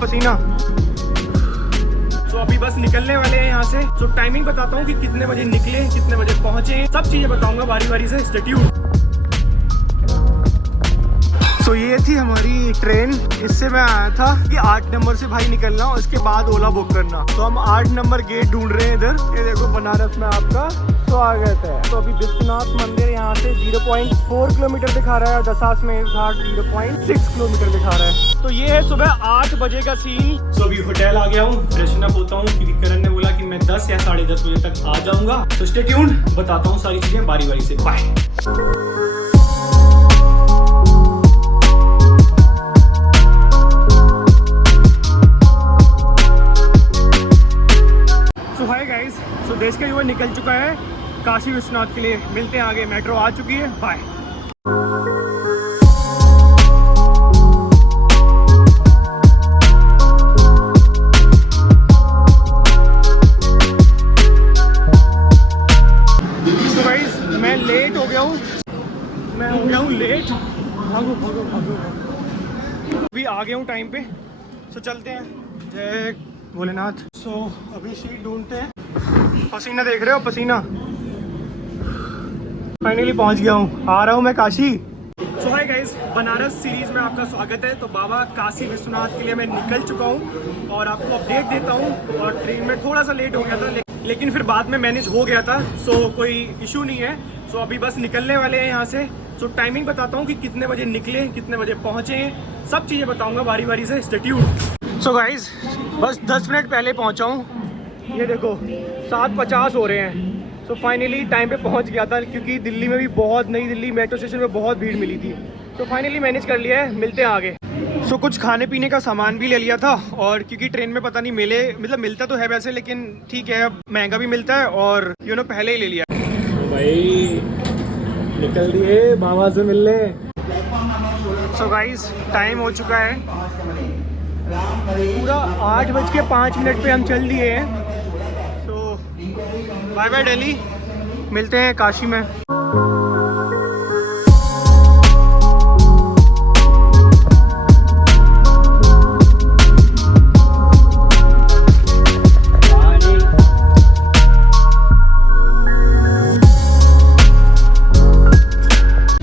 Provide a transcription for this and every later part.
पसीना। तो अभी बस निकलने वाले हैं यहाँ से। तो टाइमिंग बताता हूँ कि कितने बजे निकले, कितने बजे पहुंचे, सब चीजें बताऊंगा बारी बारी से। Stay tuned. तो ये थी हमारी ट्रेन। इससे मैं आया था कि 8 नंबर से भाई निकलना, उसके बाद ओला बुक करना। तो हम 8 नंबर गेट ढूंढ रहे हैं इधर। ये देखो बनारस में आपका स्वागत है। तो अभी विश्वनाथ मंदिर यहाँ से 0.4 किलोमीटर दिखा रहा है, दशाश्वमेध घाट 0.6 किलोमीटर दिखा रहा है। तो ये है सुबह 8 बजे का सीन। तो अभी होटल आ गया हूँ, फ्रेशन अप होता हूँ क्योंकि करण ने बोला कि मैं 10 या 10:30 बजे तक आ जाऊंगा। तो स्टे ट्यून्ड, बताता हूँ सारी चीजें बारी बारी से। बाय। हाय गाइस, सो देश का युवा निकल चुका है काशी विश्वनाथ के लिए। मिलते हैं आगे, मेट्रो आ चुकी है। बाय। सो गाइस, मैं लेट हो गया हूँ, लेट। भागो भागो भागो। अभी आ गया हूँ टाइम पे। सो चलते हैं। जय भोलेनाथ। सो अभी सीट ढूंढते हैं। पसीना देख रहे हो, पसीना। फाइनली पहुंच गया हूँ, आ रहा हूँ मैं काशी। सो हाय गाइस, बनारस सीरीज में आपका स्वागत है। तो बाबा काशी विश्वनाथ के लिए मैं निकल चुका हूँ और आपको अपडेट देता हूँ। और ट्रेन में थोड़ा सा लेट हो गया था, लेकिन फिर बाद में मैनेज हो गया था। सो कोई इशू नहीं है। सो अभी बस निकलने वाले हैं यहाँ से। सो टाइमिंग बताता हूँ कि कितने बजे निकले, कितने बजे पहुँचे, सब चीज़ें बताऊँगा बारी बारी से। Stay tuned. सो गाइस, बस 10 मिनट पहले पहुँचा हूँ। ये देखो 7:50 हो रहे हैं। तो फाइनली टाइम पे पहुंच गया था, क्योंकि दिल्ली में भी बहुत, नई दिल्ली मेट्रो स्टेशन में बहुत भीड़ मिली थी। तो फाइनली मैनेज कर लिया है। मिलते हैं आगे। सो कुछ खाने पीने का सामान भी ले लिया था। और क्योंकि ट्रेन में पता नहीं मिलता तो है वैसे, लेकिन ठीक है, अब महंगा भी मिलता है और पहले ही ले लिया भाई। निकल दिए बाबा से मिलने। सो गाइस, टाइम हो चुका है पूरा 8:05 पे हम चल दिए हैं। बाय बाय दिल्ली, मिलते हैं काशी में।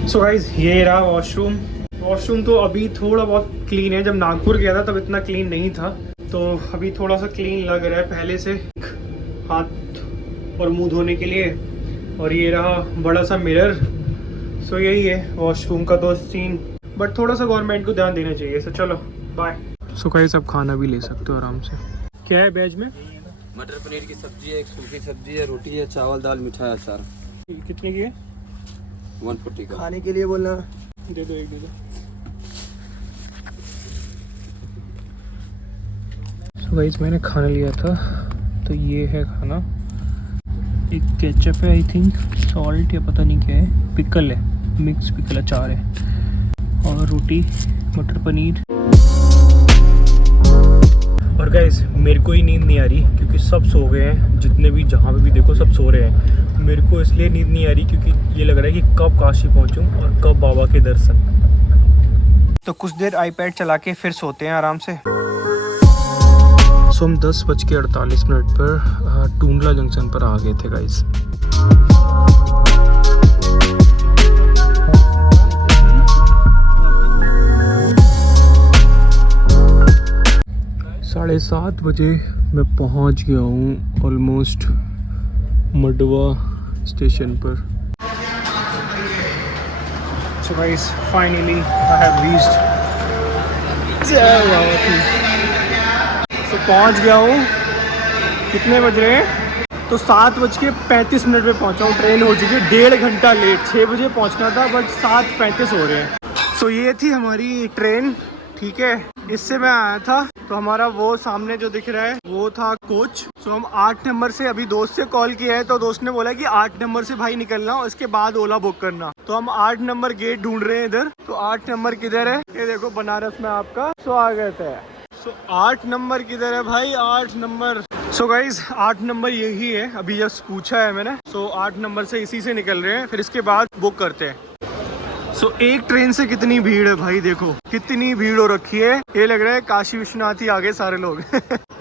सो गाइस, ये रहा वॉशरूम तो अभी थोड़ा बहुत क्लीन है। जब नागपुर गया था तब इतना क्लीन नहीं था, तो अभी थोड़ा सा क्लीन लग रहा है पहले से। हाथ और मुंह धोने के लिए। और ये रहा बड़ा सा मिरर। सो यही है वॉशरूम का तो सीन, बट थोड़ा सा गवर्नमेंट को ध्यान देना चाहिए। सो चलो बाय। सो गाइस, सब खाना भी ले सकते हो आराम से। क्या है वेज में? मटर पनीर की सब्जी है, एक सूखी सब्जी है, रोटी है, चावल दाल मिठाई अचार। कितने की है? 140 का। खाने के लिए बोलना। दे दो, एक दे दो। सो गाइस, मैंने खाना लिया था, तो ये है खाना। एक केचप है, आई थिंक सॉल्ट या पता नहीं क्या है, पिकल है, मिक्स पिकल अचार है, और रोटी, मटर पनीर। और गाइस, मेरे को ही नींद नहीं आ रही क्योंकि सब सो गए हैं। जितने भी, जहाँ पे भी देखो सब सो रहे हैं। मेरे को इसलिए नींद नहीं आ रही क्योंकि ये लग रहा है कि कब काशी पहुँचूँ और कब बाबा के दर्शन। तो कुछ देर आईपैड चला के फिर सोते हैं आराम से। सो हम 10:48 पर टूंडला जंक्शन पर आ गए थे गाइस। साढ़े 7 बजे मैं पहुंच गया हूँ ऑलमोस्ट मडवा स्टेशन पर। So guys, finally I have reached. तो पहुंच गया हूँ। कितने बज रहे हैं? तो 7:35 पे पहुंचा हूँ। ट्रेन हो चुकी है 1.5 घंटा लेट। 6 बजे पहुंचना था, बट 7:35 हो रहे हैं। सो ये थी हमारी ट्रेन, ठीक है। इससे मैं आया था। तो हमारा वो सामने जो दिख रहा है वो था कोच। सो हम 8 नंबर से, अभी दोस्त से कॉल किया है तो दोस्त ने बोला कि 8 नंबर से भाई निकलना, उसके बाद ओला बुक करना। तो हम 8 नंबर गेट ढूंढ रहे हैं इधर। तो 8 नंबर किधर है? ये देखो बनारस में आपका स्वागत है। सो 8 नंबर किधर है भाई? 8 नंबर। सो गाइज, 8 नंबर यही है, अभी जस्ट पूछा है मैंने। सो 8 नंबर से इसी से निकल रहे हैं, फिर इसके बाद बुक करते हैं। सो एक ट्रेन से कितनी भीड़ है भाई, देखो कितनी भीड़ हो रखी है। ये लग रहा है काशी विश्वनाथ ही आगे सारे लोग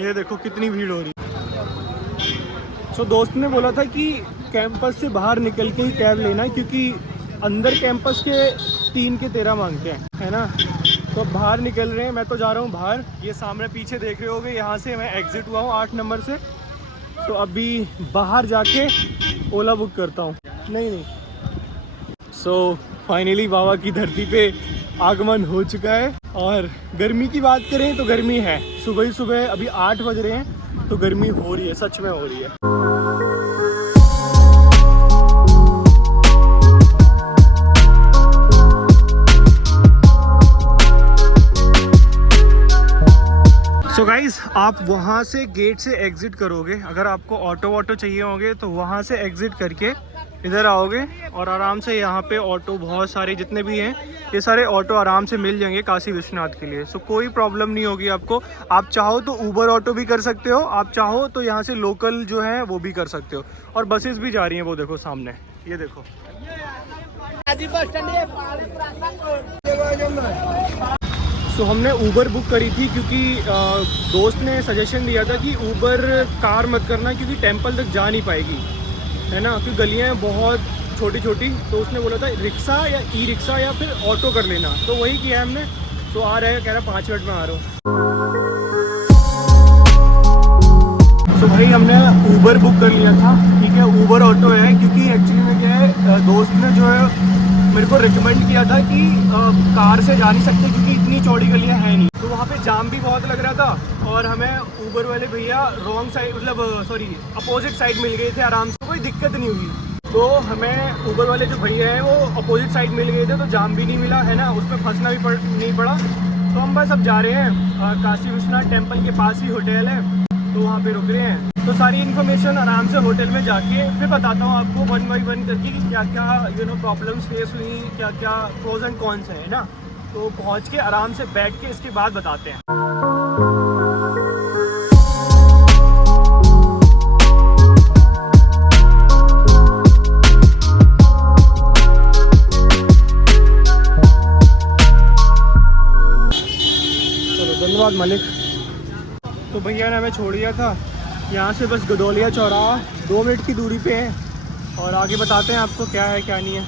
ये देखो कितनी भीड़ हो रही है। सो दोस्त ने बोला था कि कैंपस से बाहर निकल के ही कैब लेना है, क्योंकि अंदर कैंपस के 3 के 13 मांगते हैं, है ना। तो बाहर निकल रहे हैं, मैं तो जा रहा हूँ बाहर। ये सामने पीछे देख रहे होगे, यहाँ से मैं एग्जिट हुआ हूँ 8 नंबर से। तो अभी बाहर जाके ओला बुक करता हूँ। नहीं सो फाइनली बाबा की धरती पे आगमन हो चुका है। और गर्मी की बात करें तो गर्मी है, सुबह ही सुबह अभी 8 बज रहे हैं तो गर्मी हो रही है, सच में हो रही है। सो गाइस, आप वहाँ से गेट से एग्जिट करोगे। अगर आपको ऑटो चाहिए होंगे तो वहाँ से एग्जिट करके इधर आओगे और आराम से यहाँ पे ऑटो बहुत सारे जितने भी हैं, ये सारे ऑटो आराम से मिल जाएंगे काशी विश्वनाथ के लिए। सो कोई प्रॉब्लम नहीं होगी आपको। आप चाहो तो ऊबर ऑटो भी कर सकते हो, आप चाहो तो यहाँ से लोकल जो है वो भी कर सकते हो। और बसेस भी जा रही हैं, वो देखो सामने, ये देखो। तो हमने ऊबर बुक करी थी क्योंकि दोस्त ने सजेशन दिया था कि ऊबर कार मत करना, क्योंकि टेंपल तक जा नहीं पाएगी, है ना, क्योंकि गलियाँ हैं बहुत छोटी छोटी। तो उसने बोला था रिक्शा या ई रिक्शा या फिर ऑटो कर लेना, तो वही किया हमने। तो आ रहा है, कह रहा 5 मिनट में आ रहा हूँ। तो भाई हमने ऊबर बुक कर लिया था, ठीक है। ऊबर ऑटो है क्योंकि एक्चुअली में क्या है, दोस्त ने जो है मेरे को रिकमेंड किया था कि कार से जा नहीं सकते क्योंकि इतनी चौड़ी गलियां हैं नहीं। तो वहाँ पे जाम भी बहुत लग रहा था और हमें ऊबर वाले भैया रॉन्ग साइड, मतलब सॉरी अपोजिट साइड मिल गए थे आराम से, कोई दिक्कत नहीं हुई। तो हमें ऊबर वाले जो भैया हैं वो अपोजिट साइड मिल गए थे, तो जाम भी नहीं मिला, है ना, उसमें फंसना भी नहीं पड़ा। तो हम बस अब जा रहे हैं, काशी विश्वनाथ टेम्पल के पास ही होटल है, तो वहाँ पे रुक रहे हैं। तो सारी इन्फॉर्मेशन आराम से होटल में जाके फिर बताता हूँ आपको 1 बाई 1 करके कि क्या क्या प्रॉब्लम्स फेस हुई, क्या क्या प्रोज एंड कॉन्स हैं, है ना। तो पहुँच के आराम से बैठ के इसके बाद बताते हैं। चलो धन्यवाद मालिक। तो भैया ने हमें छोड़ दिया था यहाँ से, बस गदौलिया चौराहा 2 मिनट की दूरी पे है, और आगे बताते हैं आपको क्या है क्या नहीं है।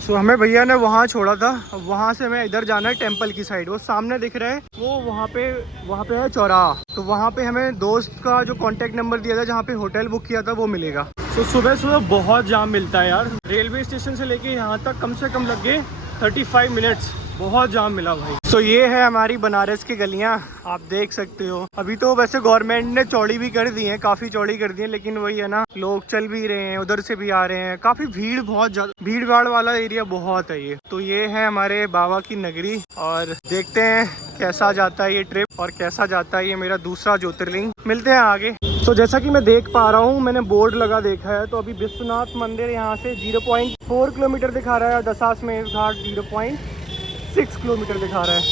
सो हमें भैया ने वहाँ छोड़ा था, अब वहाँ से हमें इधर जाना है टेंपल की साइड। वो सामने दिख रहा है वो वहाँ पे है चौराहा। तो वहाँ पे हमें दोस्त का जो कॉन्टैक्ट नंबर दिया था जहाँ पे होटल बुक किया था वो मिलेगा। तो सुबह सुबह बहुत जाम मिलता है यार, रेलवे स्टेशन से लेके यहाँ तक कम से कम लग गए 35 मिनट्स, बहुत जाम मिला भाई। तो ये है हमारी बनारस की गलियां, आप देख सकते हो। अभी तो वैसे गवर्नमेंट ने चौड़ी भी कर दी है, काफी चौड़ी कर दी है, लेकिन वही है ना, लोग चल भी रहे हैं, उधर से भी आ रहे हैं, काफी भीड़, बहुत ज्यादा भीड़ भाड़ वाला एरिया बहुत है ये। तो ये है हमारे बाबा की नगरी, और देखते हैं कैसा जाता है ये ट्रिप और कैसा जाता है ये मेरा दूसरा ज्योतिर्लिंग। मिलते हैं आगे। तो जैसा कि मैं देख पा रहा हूँ, मैंने बोर्ड लगा देखा है, तो अभी विश्वनाथ मंदिर यहाँ से 0.4 किलोमीटर दिखा रहा है, दशाश्वमेध घाट 0.6 किलोमीटर दिखा रहा है।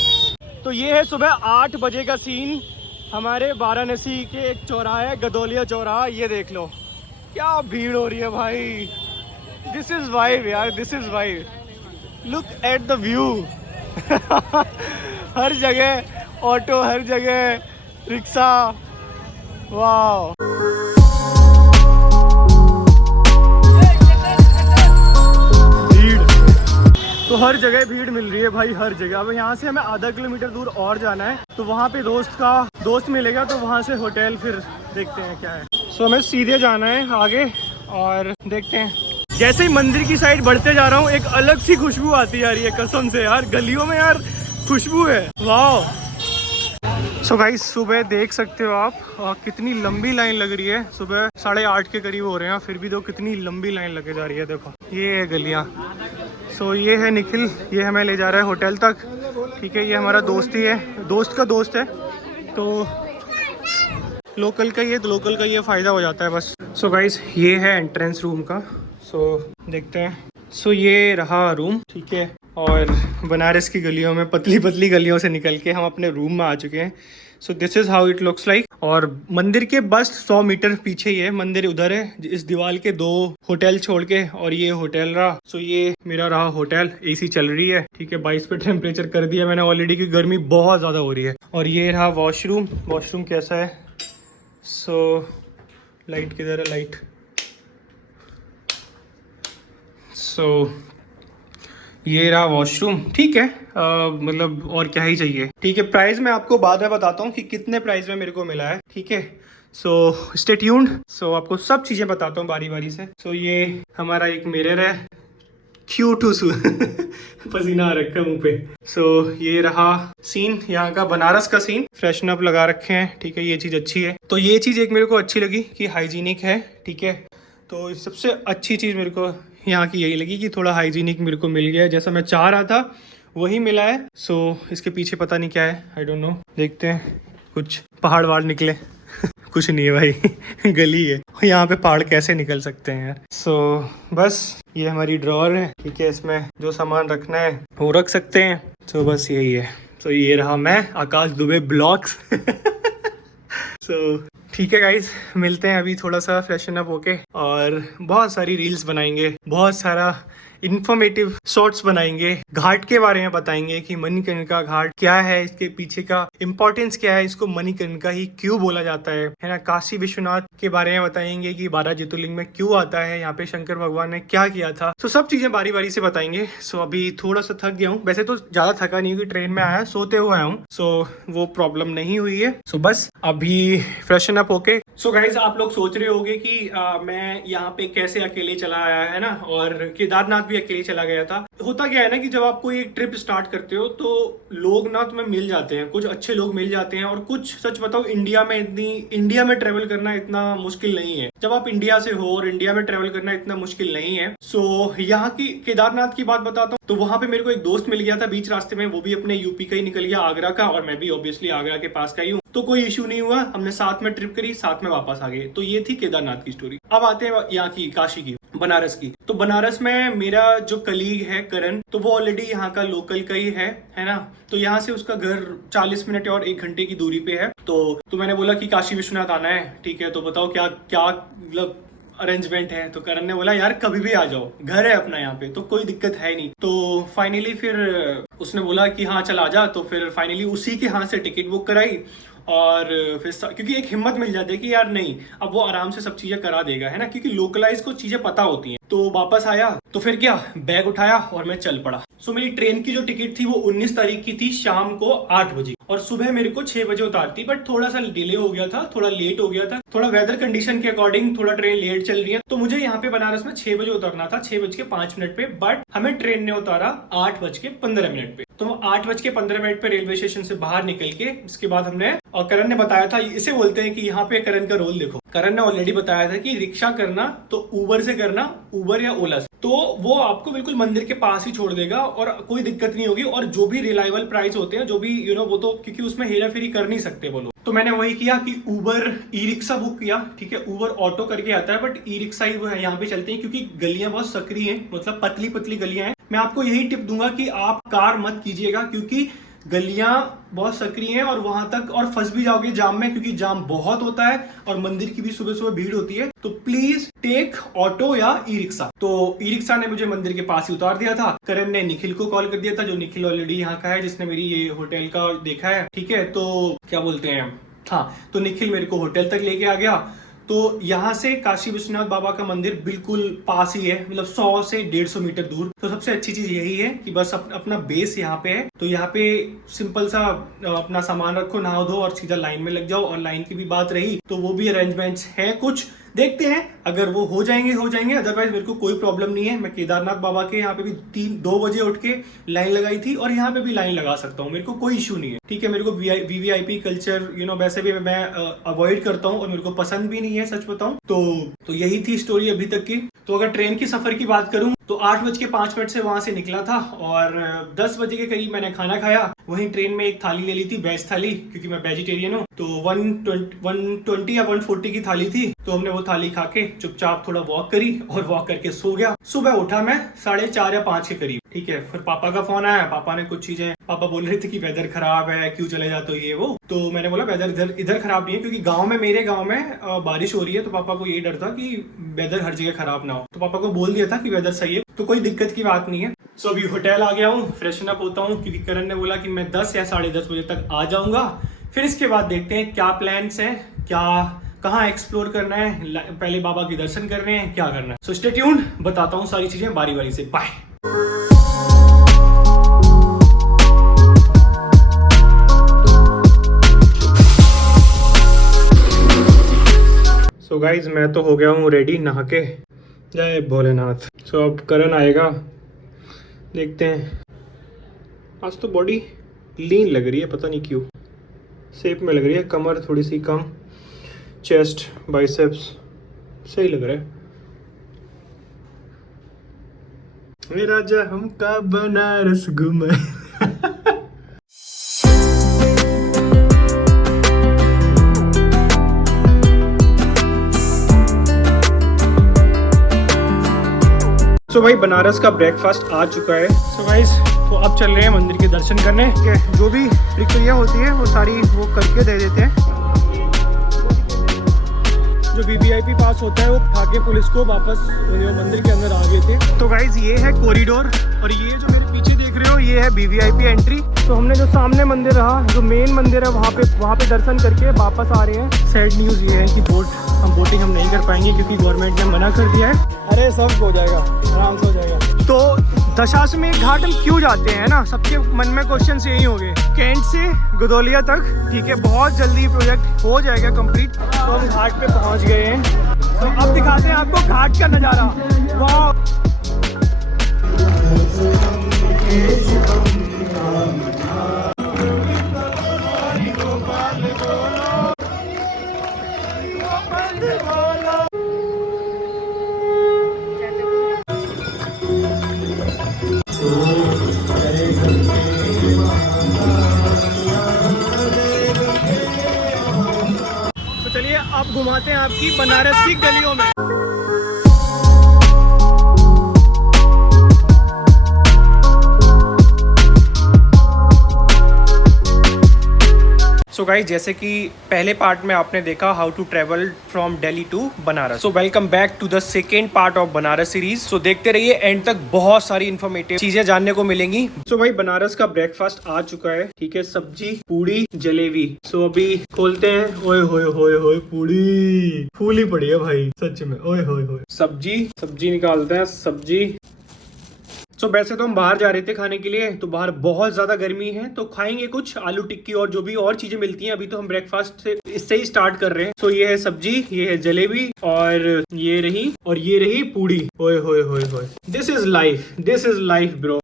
तो ये है सुबह 8 बजे का सीन हमारे वाराणसी के एक चौराहा है, गदौलिया चौराहा। ये देख लो क्या भीड़ हो रही है भाई। दिस इज वाइब यार, this is vibe. Look at the view हर जगह ऑटो, हर जगह रिक्शा, वाह। तो हर जगह भीड़ मिल रही है भाई, हर जगह। अब यहाँ से हमें आधा किलोमीटर दूर और जाना है, तो वहाँ पे दोस्त मिलेगा, तो वहाँ से होटल फिर देखते हैं क्या है। सो हमें सीधे जाना है आगे और देखते हैं। जैसे ही मंदिर की साइड बढ़ते जा रहा हूँ, एक अलग सी खुशबू आती जा रही है कसम से यार, गलियों में यार खुशबू है, वाह। सो गाइस, सुबह देख सकते हो आप कितनी लंबी लाइन लग रही है। सुबह 8:30 के करीब हो रहे हैं, फिर भी तो कितनी लंबी लाइन लगे जा रही है। देखो ये है गलियाँ। सो ये है निखिल, ये हमें ले जा रहा है होटल तक, ठीक है। ये हमारा दोस्त ही है, दोस्त का दोस्त है, तो लोकल का ये फ़ायदा हो जाता है बस। सो गाइस, ये है एंट्रेंस रूम का। सो देखते हैं। सो ये रहा रूम, ठीक है। और बनारस की गलियों में, पतली पतली गलियों से निकल के हम अपने रूम में आ चुके हैं। So this is how it looks like. और मंदिर के बस 100 मीटर पीछे ही है, मंदिर उधर है इस दीवार के 2 होटल छोड़ के, और ये होटल रहा। सो ये मेरा रहा होटल, एसी चल रही है, ठीक है, 22 पे टेम्परेचर कर दिया मैंने ऑलरेडी क्योंकि गर्मी बहुत ज़्यादा हो रही है। और ये रहा वॉशरूम। वॉशरूम कैसा है? सो लाइट किधर है? लाइट। सो ये रहा वॉशरूम, ठीक है। मतलब और क्या ही चाहिए, ठीक है। प्राइस मैं आपको बाद में बताता हूँ कि कितने प्राइस में मेरे को मिला है, ठीक है। सो स्टे ट्यून्ड। सो आपको सब चीज़ें बताता हूँ बारी बारी से। सो ये हमारा एक मिरर है, क्यूट पसीना आ रखा है मुंह पे। सो ये रहा सीन, यहाँ का बनारस का सीन। फ्रेशन अप लगा रखे हैं, ठीक है, ये चीज़ अच्छी है। तो ये चीज़ एक मेरे को अच्छी लगी कि हाइजीनिक है, ठीक है। तो सबसे अच्छी चीज़ मेरे को यहाँ की यही लगी कि थोड़ा हाइजीनिक मेरे को मिल गया है, जैसा मैं चाह रहा था वही मिला है। सो इसके पीछे पता नहीं क्या है, आई डोंट नो, देखते हैं। कुछ पहाड़ वहाड़ निकले कुछ नहीं है भाई गली है, यहाँ पे पहाड़ कैसे निकल सकते हैं यार। सो बस ये हमारी ड्रॉअर है, ठीक है, इसमें जो सामान रखना है वो रख सकते हैं। सो बस यही है। सो ये रहा मैं, आकाश दुबे ब्लॉग्स सो ठीक है गाइज, मिलते हैं अभी थोड़ा सा फ्रेशन अप होके, और बहुत सारी रील्स बनाएंगे, बहुत सारा इन्फॉर्मेटिव शॉर्ट्स बनाएंगे, घाट के बारे में बताएंगे कि मणिकर्णिका घाट क्या है, इसके पीछे का इम्पोर्टेंस क्या है, इसको मणिकर्णिका ही क्यों बोला जाता है ना। काशी विश्वनाथ के बारे में बताएंगे कि 12 ज्योतिर्लिंग में क्यों आता है, यहाँ पे शंकर भगवान ने क्या किया था। सो सब चीजें बारी बारी से बताएंगे। सो अभी थोड़ा सा थक गया हूँ, वैसे तो ज्यादा थका नहीं क्योंकि ट्रेन में आया, सोते हुए आया हूँ। सो वो प्रॉब्लम नहीं हुई है। सो बस अभी फ्रेशन अप होके। सो गाइज, आप लोग सोच रहे होंगे कि मैं यहाँ पे कैसे अकेले चला आया है ना, और केदारनाथ भी अकेले चला गया था। होता क्या है ना कि जब आप कोई एक ट्रिप स्टार्ट करते हो तो लोग ना तुम्हें मिल जाते हैं, कुछ अच्छे लोग मिल जाते हैं, और कुछ सच बताओ इंडिया में ट्रेवल करना इतना मुश्किल नहीं है। जब आप इंडिया से हो और इंडिया में ट्रेवल करना इतना मुश्किल नहीं है। सो यहाँ की केदारनाथ की बात बताता हूँ। तो वहां पे मेरे को एक दोस्त मिल गया था बीच रास्ते में, वो भी अपने यूपी का ही निकल गया, आगरा का, और मैं भी ऑब्वियसली आगरा के पास का ही हूँ। तो कोई इशू नहीं हुआ, हमने साथ में ट्रिप करी, साथ में वापस आ गए। तो ये थी केदारनाथ की स्टोरी। अब आते हैं यहाँ की, काशी की, बनारस की। तो बनारस में मेरा जो कलीग है करण, तो वो ऑलरेडी यहाँ का लोकल का ही है ना। तो यहाँ से उसका घर 40 मिनट और 1 घंटे की दूरी पे है। तो मैंने बोला कि काशी विश्वनाथ आना है, ठीक है, तो बताओ क्या क्या मतलब अरेंजमेंट है। तो करण ने बोला यार कभी भी आ जाओ, घर है अपना यहाँ पे, तो कोई दिक्कत है नहीं। तो फाइनली फिर उसने बोला कि हाँ चल आ जा। तो फिर फाइनली उसी के हाथ से टिकट बुक कराई, और फिर क्योंकि एक हिम्मत मिल जाती है कि यार नहीं, अब वो आराम से सब चीजें करा देगा, है ना, क्योंकि लोकलाइज को चीजें पता होती हैं। तो वापस आया तो फिर क्या, बैग उठाया और मैं चल पड़ा। सो मेरी ट्रेन की जो टिकट थी वो 19 तारीख की थी, शाम को 8 बजे, और सुबह मेरे को 6 बजे उतारती। बट थोड़ा सा डिले हो गया था, थोड़ा लेट हो गया था, थोड़ा वेदर कंडीशन के अकॉर्डिंग थोड़ा ट्रेन लेट चल रही है। तो मुझे यहाँ पे बनारस में 6 बजे उतरना था, 6:05 पे, बट हमें ट्रेन ने उतारा 8:15 पे। तो 8:15 पे रेलवे स्टेशन से बाहर निकल के इसके बाद हमने, और करण ने बताया था, इसे बोलते हैं कि यहाँ पे करण का रोल देखो, करण ने ऑलरेडी बताया था कि रिक्शा करना तो उबर से करना, उबर या ओला से, तो वो आपको बिल्कुल मंदिर के पास ही छोड़ देगा और कोई दिक्कत नहीं होगी। और जो भी रिलायबल प्राइस होते हैं, जो भी वो तो क्योंकि उसमें हेरा फेरी कर नहीं सकते वो लोग। तो मैंने वही किया कि उबर ई रिक्शा बुक किया, ठीक है, उबर ऑटो करके आता है, बट ई रिक्शा ही वो है यहाँ पे चलते हैं क्योंकि गलियां बहुत सकरी हैं, मतलब पतली पतली गलियां हैं। मैं आपको यही टिप दूंगा कि आप कार मत कीजिएगा क्योंकि गलियां बहुत सकरी हैं और वहां तक, और फंस भी जाओगे जाम में क्योंकि जाम बहुत होता है और मंदिर की भी सुबह सुबह भीड़ होती है। तो प्लीज टेक ऑटो या ई रिक्शा। तो ई रिक्शा ने मुझे मंदिर के पास ही उतार दिया था। करण ने निखिल को कॉल कर दिया था, जो निखिल ऑलरेडी यहाँ का है, जिसने मेरी ये होटल का देखा है, ठीक है। तो क्या बोलते हैं, हाँ, तो निखिल मेरे को होटल तक लेके आ गया। तो यहाँ से काशी विश्वनाथ बाबा का मंदिर बिल्कुल पास ही है, मतलब 100 से 150 मीटर दूर। तो सबसे अच्छी चीज यही है कि बस अपना बेस यहाँ पे है। तो यहाँ पे सिंपल सा अपना सामान रखो, नहा धो और सीधा लाइन में लग जाओ। और लाइन की भी बात रही तो वो भी अरेंजमेंट्स हैं कुछ, देखते हैं अगर वो हो जाएंगे, अदरवाइज मेरे को कोई प्रॉब्लम नहीं है। मैं केदारनाथ बाबा के यहाँ पे भी 2 बजे उठ के लाइन लगाई थी और यहाँ पे भी लाइन लगा सकता हूँ, मेरे को कोई इशू नहीं है, ठीक है। मेरे को वीवीआईपी कल्चर वैसे भी मैं अवॉइड करता हूँ और मेरे को पसंद भी नहीं है, सच बताऊं तो यही थी स्टोरी अभी तक की। तो अगर ट्रेन की सफर की बात करूं तो 8:05 से वहां से निकला था और 10 बजे के करीब मैंने खाना खाया। वहीं ट्रेन में एक थाली ले ली थी, वेज थाली, क्योंकि मैं वेजिटेरियन हूँ। तो 120 या 140 की थाली थी। तो हमने वो थाली खा के चुपचाप थोड़ा वॉक करी और वॉक करके सो गया। सुबह उठा मैं 4:30 या 5 के करीब, ठीक है, फिर पापा का फोन आया, पापा ने कुछ चीजें, पापा बोल रहे थे कि वेदर खराब है, क्यों चले जाते हो ये वो। तो मैंने बोला वेदर इधर खराब नहीं है, क्योंकि गांव में, मेरे गांव में बारिश हो रही है, तो पापा को ये डर था कि वेदर हर जगह खराब ना हो। तो पापा को बोल दिया था कि वेदर सही है, तो कोई दिक्कत की बात नहीं है। सो अभी होटल आ गया हूँ, फ्रेशन अप होता हूँ, क्योंकि करण ने बोला कि मैं 10 या 10:30 बजे तक आ जाऊंगा। फिर इसके बाद देखते हैं क्या प्लान्स हैं, क्या कहाँ एक्सप्लोर करना है, पहले बाबा के दर्शन करने हैं, क्या करना है। सो स्टे ट्यून्ड, बताता हूँ सारी चीजें बारी बारी से। बाय। सो गाइज मैं तो हो गया हूँ रेडी नहा के, जय भोलेनाथ। सो अब करण आएगा, देखते हैं। आज तो बॉडी लीन लग रही है, पता नहीं क्यों, शेप में लग रही है, कमर थोड़ी सी कम, चेस्ट बाइसेप्स सही लग रहा है। मेरा राजा हमका बनारस घुमाए। तो भाई बनारस का ब्रेकफास्ट आ चुका है। सो गाइस, तो अब चल रहे हैं मंदिर के दर्शन करने। जो भी प्रक्रिया होती है वो सारी वो करके दे देते हैं। जो वीवीआईपी पास होता है वो खा के पुलिस को वापस मंदिर के अंदर आ गए थे। तो गाइस ये है कॉरिडोर, और ये जो मेरे पीछे देख रहे हो ये है वीवीआईपी एंट्री। तो हमने जो सामने मंदिर रहा, जो मेन मंदिर है, वहाँ पे दर्शन करके वापस आ रहे हैं। सैड न्यूज़ ये है कि बोटिंग हम नहीं कर पाएंगे, क्योंकि गवर्नमेंट ने मना कर दिया है। अरे सब हो जाएगा, आराम से हो जाएगा। तो दशाश्वमेध घाट हम क्यों जाते हैं ना, सबके मन में क्वेश्चन यही होंगे। कैंट से गदोलिया तक, ठीक है, बहुत जल्दी प्रोजेक्ट हो जाएगा कंप्लीट। तो हम घाट पे पहुंच गए हैं। तो अब दिखाते हैं आपको घाट का नज़ारा। वाह, तो चलिए अब घुमाते हैं आपकी बनारस की गलियों में। सो गाइस, जैसे कि पहले पार्ट में आपने देखा how to travel from Delhi to Banaras. So welcome back to the second part of Banaras series. So देखते रहिए एंड तक, बहुत सारी इन्फॉर्मेटिव चीजें जानने को मिलेंगी। सो भाई बनारस का ब्रेकफास्ट आ चुका है, ठीक है, सब्जी, पूड़ी, जलेबी। सो अभी खोलते हैं। ओए होए होए होए, पूड़ी फूली पड़ी है भाई सच में, ओए होए होए। सब्जी निकालते हैं, सब्जी। सो वैसे तो हम बाहर जा रहे थे खाने के लिए, तो बाहर बहुत ज्यादा गर्मी है, तो खाएंगे कुछ आलू टिक्की और जो भी और चीजें मिलती हैं। अभी तो हम ब्रेकफास्ट से इससे ही स्टार्ट कर रहे हैं। सो ये है सब्जी, ये है जलेबी, और ये रही पूड़ी। ओए होए होए होए, दिस इज लाइफ ब्रो।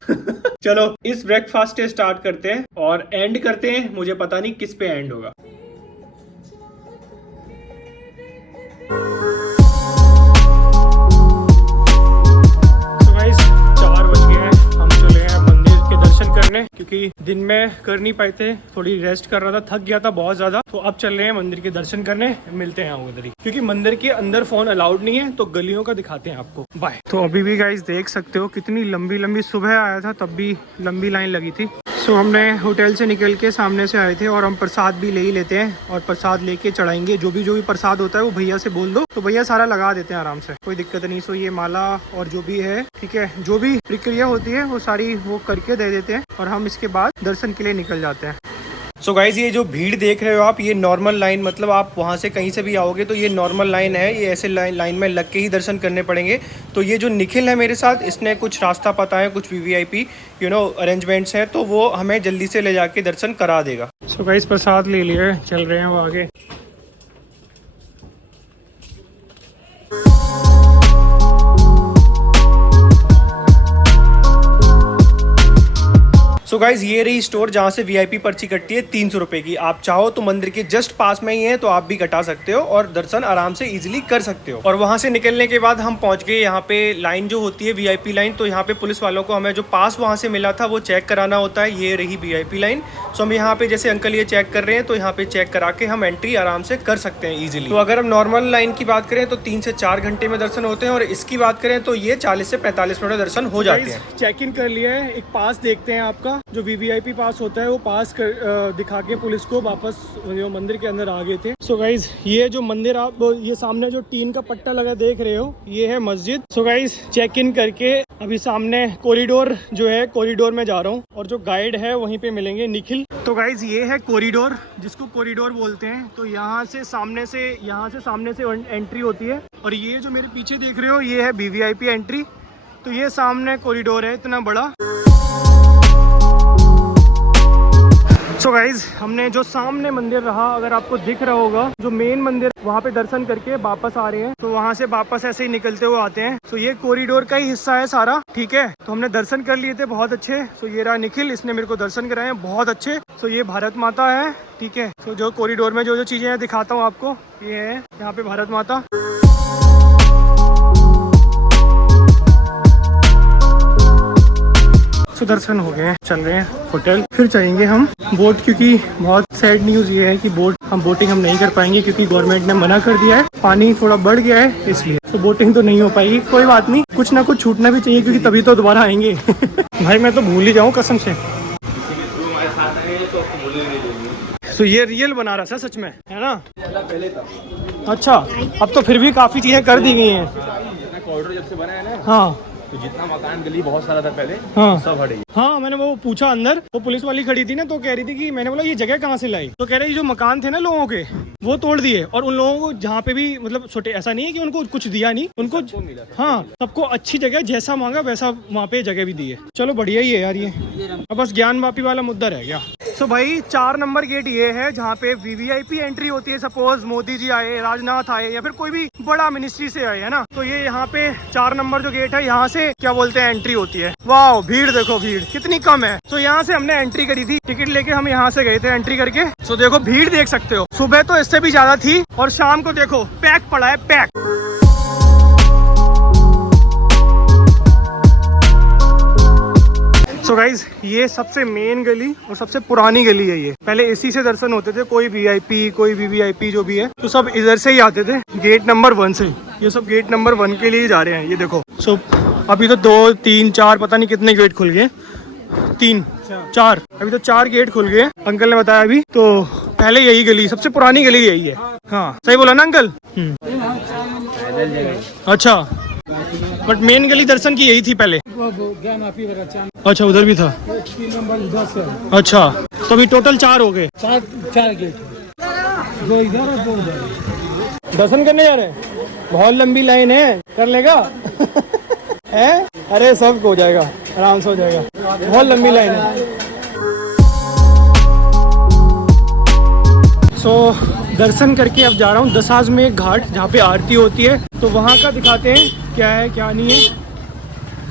चलो इस ब्रेकफास्ट से स्टार्ट करते हैं और एंड करते हैं। मुझे पता नहीं किस पे एंड होगा। क्योंकि दिन में कर नहीं पाए थे, थोड़ी रेस्ट कर रहा था, थक गया था बहुत ज्यादा। तो अब चल रहे हैं मंदिर के दर्शन करने, मिलते हैं उधर ही, क्योंकि मंदिर के अंदर फोन अलाउड नहीं है। तो गलियों का दिखाते हैं आपको। बाय। तो अभी भी गाइस देख सकते हो कितनी लंबी सुबह आया था तब भी लंबी लाइन लगी थी। सो हमने होटल से निकल के सामने से आए थे, और हम प्रसाद भी ले ही लेते हैं, और प्रसाद लेके चढ़ाएंगे। जो भी प्रसाद होता है वो भैया से बोल दो, तो भैया सारा लगा देते हैं आराम से, कोई दिक्कत नहीं। सो ये माला और जो भी है, ठीक है, जो भी प्रक्रिया होती है वो सारी वो करके दे देते हैं, और हम इसके बाद दर्शन के लिए निकल जाते हैं। सो गाइज, ये जो भीड़ देख रहे हो आप, ये नॉर्मल लाइन, मतलब आप वहाँ से कहीं से भी आओगे तो ये नॉर्मल लाइन है। ये ऐसे लाइन में लग के ही दर्शन करने पड़ेंगे। तो ये जो निखिल है मेरे साथ, इसने कुछ रास्ता पता है, कुछ वीवीआईपी अरेंजमेंट्स हैं, तो वो हमें जल्दी से ले जाके दर्शन करा देगा। सो गाइज, प्रसाद ले लिए, चल रहे हैं वो आगे। सो गाइज ये रही स्टोर जहाँ से वीआईपी पर्ची कटती है 300 रुपए की। आप चाहो तो मंदिर के जस्ट पास में ही है तो आप भी कटा सकते हो और दर्शन आराम से इजीली कर सकते हो। और वहाँ से निकलने के बाद हम पहुँच गए यहाँ पे लाइन जो होती है वीआईपी लाइन। तो यहाँ पे पुलिस वालों को हमें जो पास वहाँ से मिला था वो चेक कराना होता है। ये रही वीआईपी लाइन। सो हम यहाँ पे जैसे अंकल ये चेक कर रहे हैं तो यहाँ पे चेक करा के हम एंट्री आराम से कर सकते हैं इजीली। तो अगर हम नॉर्मल लाइन की बात करें तो 3 से 4 घंटे में दर्शन होते हैं और इसकी बात करें तो ये 40 से 45 मिनट में दर्शन हो जाते हैं। चेक इन कर लिया है, एक पास देखते हैं आपका जो वीवीआईपी पास होता है वो पास दिखा के पुलिस को वापस जो मंदिर के अंदर आ गए थे। सो गाइज ये जो मंदिर आप ये सामने जो टीन का पट्टा लगा देख रहे हो ये है मस्जिद। सो गाइज चेक इन करके अभी सामने कॉरिडोर जो है कॉरिडोर में जा रहा हूँ और जो गाइड है वहीं पे मिलेंगे निखिल। तो गाइज ये है कॉरिडोर जिसको कॉरिडोर बोलते हैं। तो यहाँ से सामने से एंट्री होती है और ये जो मेरे पीछे देख रहे हो ये है वीवीआईपी एंट्री। तो ये सामने कॉरिडोर है इतना बड़ा। सो गाइज हमने जो सामने मंदिर रहा अगर आपको दिख रहा होगा जो मेन मंदिर वहाँ पे दर्शन करके वापस आ रहे हैं तो वहाँ से वापस ऐसे ही निकलते हुए आते हैं। तो ये कॉरिडोर का ही हिस्सा है सारा, ठीक है। तो हमने दर्शन कर लिए थे बहुत अच्छे। तो ये रहा निखिल, इसने मेरे को दर्शन कराए हैं बहुत अच्छे। तो ये भारत माता है, ठीक है। तो जो कॉरिडोर में जो चीजें दिखाता हूँ आपको ये है यहाँ पे भारत माता। तो दर्शन हो गए, चल रहे हैं होटल। फिर चाहेंगे हम बोट, क्योंकि बहुत सैड न्यूज़ ये है कि बोटिंग हम नहीं कर पाएंगे क्योंकि गवर्नमेंट ने मना कर दिया है। पानी थोड़ा बढ़ गया है इसलिए तो बोटिंग तो नहीं हो पाएगी। कोई बात नहीं, कुछ ना कुछ छूटना भी चाहिए क्योंकि तभी तो दोबारा आएंगे। भाई मैं तो भूल ही जाऊँ कसम से। तो ये रियल बनारस है सच में, है ना? पहले था। अच्छा, अब तो फिर भी काफ़ी चीज़ें कर दी गई हैं। कॉरिडोर जब से बना है ना, हाँ, तो जितना मकान गली बहुत सारा था पहले, हाँ सब हट गई। हाँ, मैंने वो पूछा अंदर, वो पुलिस वाली खड़ी थी ना तो कह रही थी कि मैंने बोला ये जगह कहाँ से लाई, तो कह रही जो मकान थे ना लोगों के वो तोड़ दिए और उन लोगों को जहाँ पे भी मतलब छोटे, ऐसा नहीं है कि उनको कुछ दिया नहीं, उनको हाँ सबको अच्छी जगह जैसा मांगा वैसा वहाँ पे जगह भी दी है। चलो बढ़िया ही है यार ये। अब बस ज्ञान वापी वाला मुद्दा रह गया। सो भाई 4 नंबर गेट ये है जहाँ पे वीवीआईपी एंट्री होती है। सपोज मोदी जी आए, राजनाथ आए या फिर कोई भी बड़ा मिनिस्ट्री से आए, है ना, तो ये यहाँ पे 4 नंबर जो गेट है यहाँ से क्या बोलते हैं एंट्री होती है। वाह भीड़ देखो, भीड़ कितनी कम है। तो यहाँ से हमने एंट्री करी थी, टिकट लेके हम यहाँ से गए थे एंट्री करके। तो देखो भीड़ देख सकते हो, सुबह तो इससे भी ज्यादा थी और शाम को देखो पैक पड़ा है, पैक। सो गाइज ये सबसे मेन गली और सबसे पुरानी गली है ये। पहले इसी से दर्शन होते थे, कोई वीआईपी कोई वीवीआईपी जो भी है तो सब इधर से ही आते थे, गेट नंबर 1 से। ये सब गेट नंबर 1 के लिए जा रहे हैं, ये देखो। सो अभी तो 2 3 4 पता नहीं कितने गेट खुल गए, 3 4 अभी तो 4 गेट खुल गए अंकल ने बताया अभी। तो पहले यही गली, सबसे पुरानी गली यही है। हाँ सही बोला ना अंकल? अच्छा, बट मेन गली दर्शन की यही थी पहले। अच्छा उधर भी था। अच्छा तो अभी टोटल 4 हो गए। 4 गेट, 2 इधर और 2 उधर। दर्शन करने जा रहे हैं, बहुत लंबी लाइन है, कर लेगा? है? अरे सब हो जाएगा, आराम से हो जाएगा, बहुत लंबी लाइन है। सो दर्शन करके अब जा रहा हूँ दशाश्वमेध घाट जहाँ पे आरती होती है। तो वहाँ का दिखाते हैं क्या है क्या नहीं है।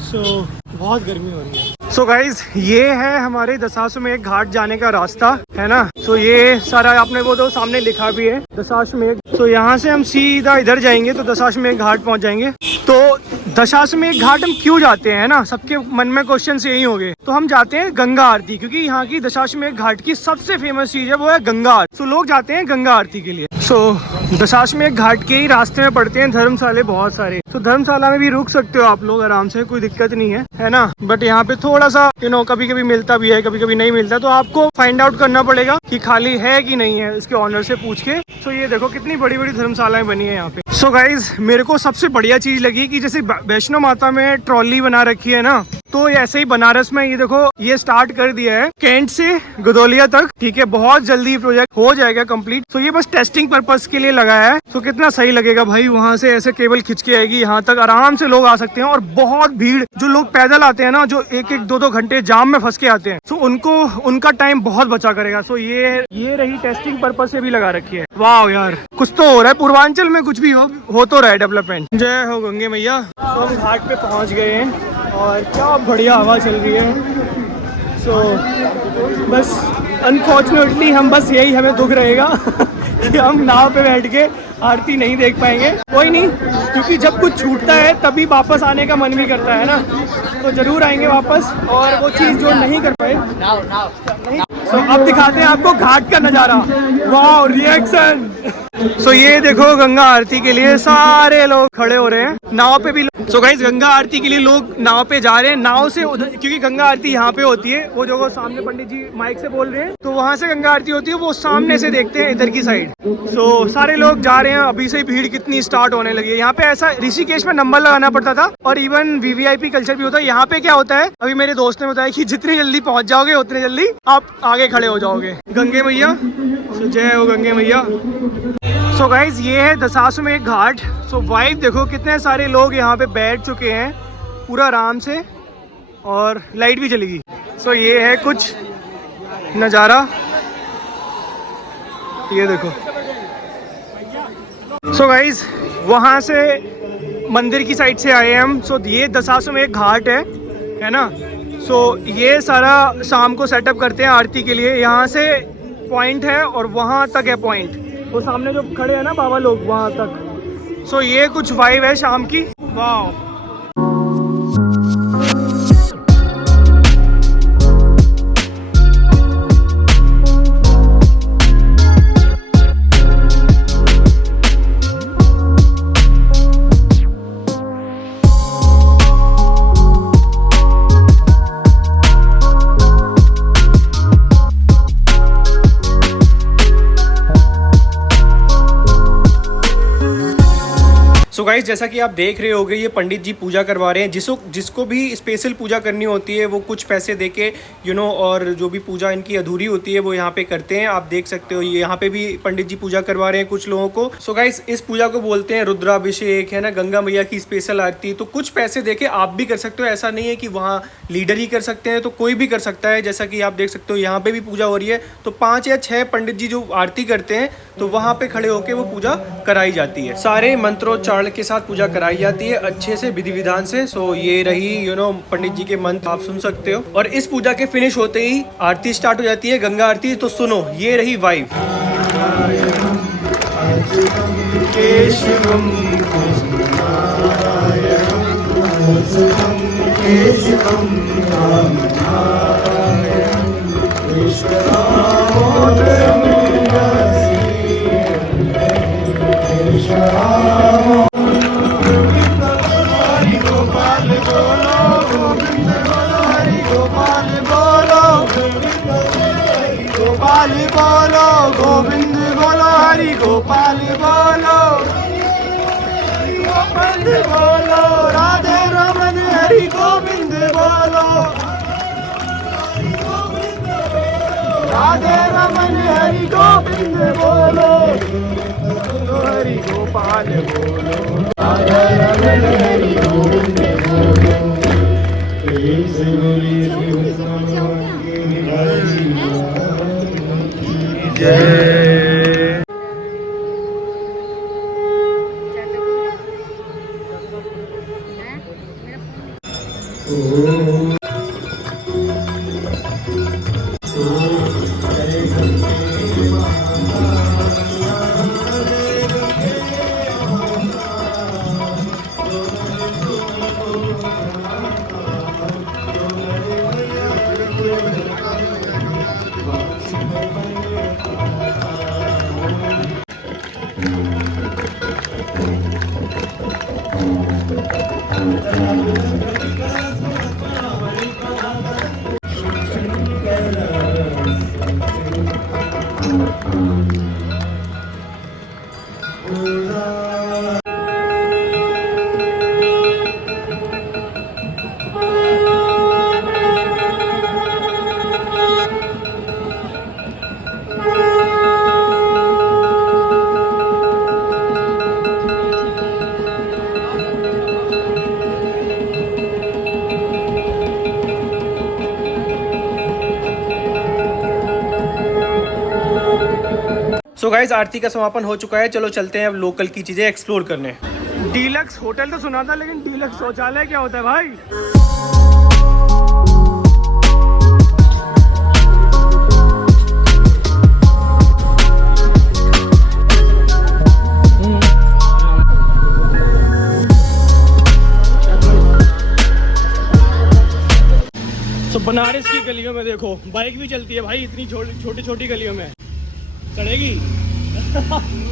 सो बहुत गर्मी हो रही है। सो गाइज ये है हमारे दशाश्वमेध घाट जाने का रास्ता, है ना। तो ये सारा आपने वो तो सामने लिखा भी है दशाश्वमेध। तो यहाँ से हम सीधा इधर जाएंगे तो दशाश्वमेध घाट पहुँच जाएंगे। तो दशाश्वमेध घाट हम क्यों जाते हैं ना, सबके मन में क्वेश्चन यही हो गए। तो हम जाते हैं गंगा आरती, क्योंकि यहाँ की दशाश्वमेध घाट की सबसे फेमस चीज है वो है गंगा आरती। तो लोग जाते हैं गंगा आरती के लिए। सो दशाश्वमेध घाट के ही रास्ते में पड़ते हैं धर्मशाले बहुत सारे। तो धर्मशाला में भी रुक सकते हो आप लोग आराम से, कोई दिक्कत नहीं है ना। बट यहाँ पे थोड़ा सा कभी कभी मिलता भी है, कभी कभी नहीं मिलता। तो आपको फाइंड आउट करना पड़ेगा कि खाली है कि नहीं है, इसके ऑनर से पूछ के। तो ये देखो कितनी बड़ी बड़ी धर्मशालाएं बनी है यहाँ पे। सो गाइज मेरे को सबसे बढ़िया चीज लगी कि जैसे वैष्णो माता में ट्रॉली बना रखी है ना, तो ऐसे ही बनारस में ये देखो ये स्टार्ट कर दिया है कैंट से गदोलिया तक, ठीक है। बहुत जल्दी प्रोजेक्ट हो जाएगा कंप्लीट। तो ये बस टेस्टिंग पर्पस के लिए लगाया है। तो कितना सही लगेगा भाई, वहां से ऐसे केबल खिंच के आएगी यहाँ तक, आराम से लोग आ सकते हैं। और बहुत भीड़, जो लोग पैदल आते हैं ना, जो 1-1 2-2 घंटे जाम में फंस के आते हैं, तो उनका टाइम बहुत बचा करेगा। सो ये रही टेस्टिंग पर्पस से भी लगा रखी है। वाह यार कुछ तो हो रहा है, पूर्वांचल में कुछ भी हो तो रहा है डेवलपमेंट। जय हो गंगे मैया। तो हम घाट पे पहुंच गए हैं और क्या बढ़िया हवा चल रही है। सो बस अनफॉर्चुनेटली हम बस यही हमें दुख रहेगा कि हम नाव पे बैठ के आरती नहीं देख पाएंगे। कोई नहीं, क्योंकि जब कुछ छूटता है तभी वापस आने का मन भी करता है ना, तो ज़रूर आएंगे वापस। और वो चीज़ जो नहीं कर पाए सो अब दिखाते हैं आपको घाट का नज़ारा। वाह रिएक्शन। सो ये देखो गंगा आरती के लिए सारे लोग खड़े हो रहे हैं, नाव पे भी। सो गाइस गंगा आरती के लिए लोग नाव पे जा रहे हैं, नाव से उधर, क्योंकि गंगा आरती यहाँ पे होती है, वो जो वो सामने पंडित जी माइक से बोल रहे हैं, तो वहाँ से गंगा आरती होती है, वो सामने से देखते हैं इधर की साइड। सो सारे लोग जा रहे हैं, अभी से ही भीड़ कितनी स्टार्ट होने लगी है। यहाँ पे ऐसा ऋषिकेश में नंबर लगाना पड़ता था और इवन VVIP कल्चर भी होता है। यहाँ पे क्या होता है, अभी मेरे दोस्त ने बताया कि जितनी जल्दी पहुँच जाओगे उतनी जल्दी आप आगे खड़े हो जाओगे। गंगे मैया, जय हो गंगे मैया। सो गाइज ये है दशाश्वमेध घाट। सो वाइब देखो, कितने सारे लोग यहाँ पे बैठ चुके हैं पूरा आराम से, और लाइट भी चलेगी। सो ये है कुछ नज़ारा, ये देखो। सो गाइज वहाँ से मंदिर की साइड से आए हम। सो ये दशाश्वमेध घाट है ना। सो ये सारा शाम को सेटअप करते हैं आरती के लिए। यहाँ से पॉइंट है और वहाँ तक है पॉइंट, वो सामने जो खड़े हैं ना बाबा लोग, वहाँ तक। सो ये कुछ वाइब है शाम की। वाह। सो गाइस जैसा कि आप देख रहे होगे, ये पंडित जी पूजा करवा रहे हैं। जिसको भी स्पेशल पूजा करनी होती है वो कुछ पैसे देके और जो भी पूजा इनकी अधूरी होती है वो यहाँ पे करते हैं। आप देख सकते हो, ये यहाँ पे भी पंडित जी पूजा करवा रहे हैं कुछ लोगों को। सो गाइस इस पूजा को बोलते हैं रुद्राभिषेक, है ना, गंगा मैया की स्पेशल आरती। तो कुछ पैसे देके आप भी कर सकते हो, ऐसा नहीं है कि वहाँ लीडर ही कर सकते हैं, तो कोई भी कर सकता है। जैसा कि आप देख सकते हो यहाँ पे भी पूजा हो रही है, तो 5 या 6 पंडित जी जो आरती करते हैं, तो वहाँ पे खड़े होके वो पूजा कराई जाती है। सारे मंत्रोच्चारण के साथ पूजा कराई जाती है अच्छे से, विधि विधान से। सो ये रही पंडित जी के मंत्र आप सुन सकते हो। और इस पूजा के फिनिश होते ही आरती स्टार्ट हो जाती है, गंगा आरती। तो सुनो, ये रही वाइब। गोपाल बोलो, गोविंद बोलो, हरि गोपाल बोलो, गोविंद बोलो, राधे रमन हरि गोविंद बोलो, राधे रमन हरि गोविंद बोलो, हरि गोपाल बोलो, राधे रमन हरि गोविंद बोलो। जय। सो गाइस आरती का समापन हो चुका है। चलो चलते हैं अब लोकल की चीजें एक्सप्लोर करने। डीलक्स होटल तो सुना था, लेकिन डीलक्स शौचालय क्या होता है भाई? तो बनारस की गलियों में देखो बाइक भी चलती है भाई, इतनी छोटी छोटी गलियों में चढ़ेगी।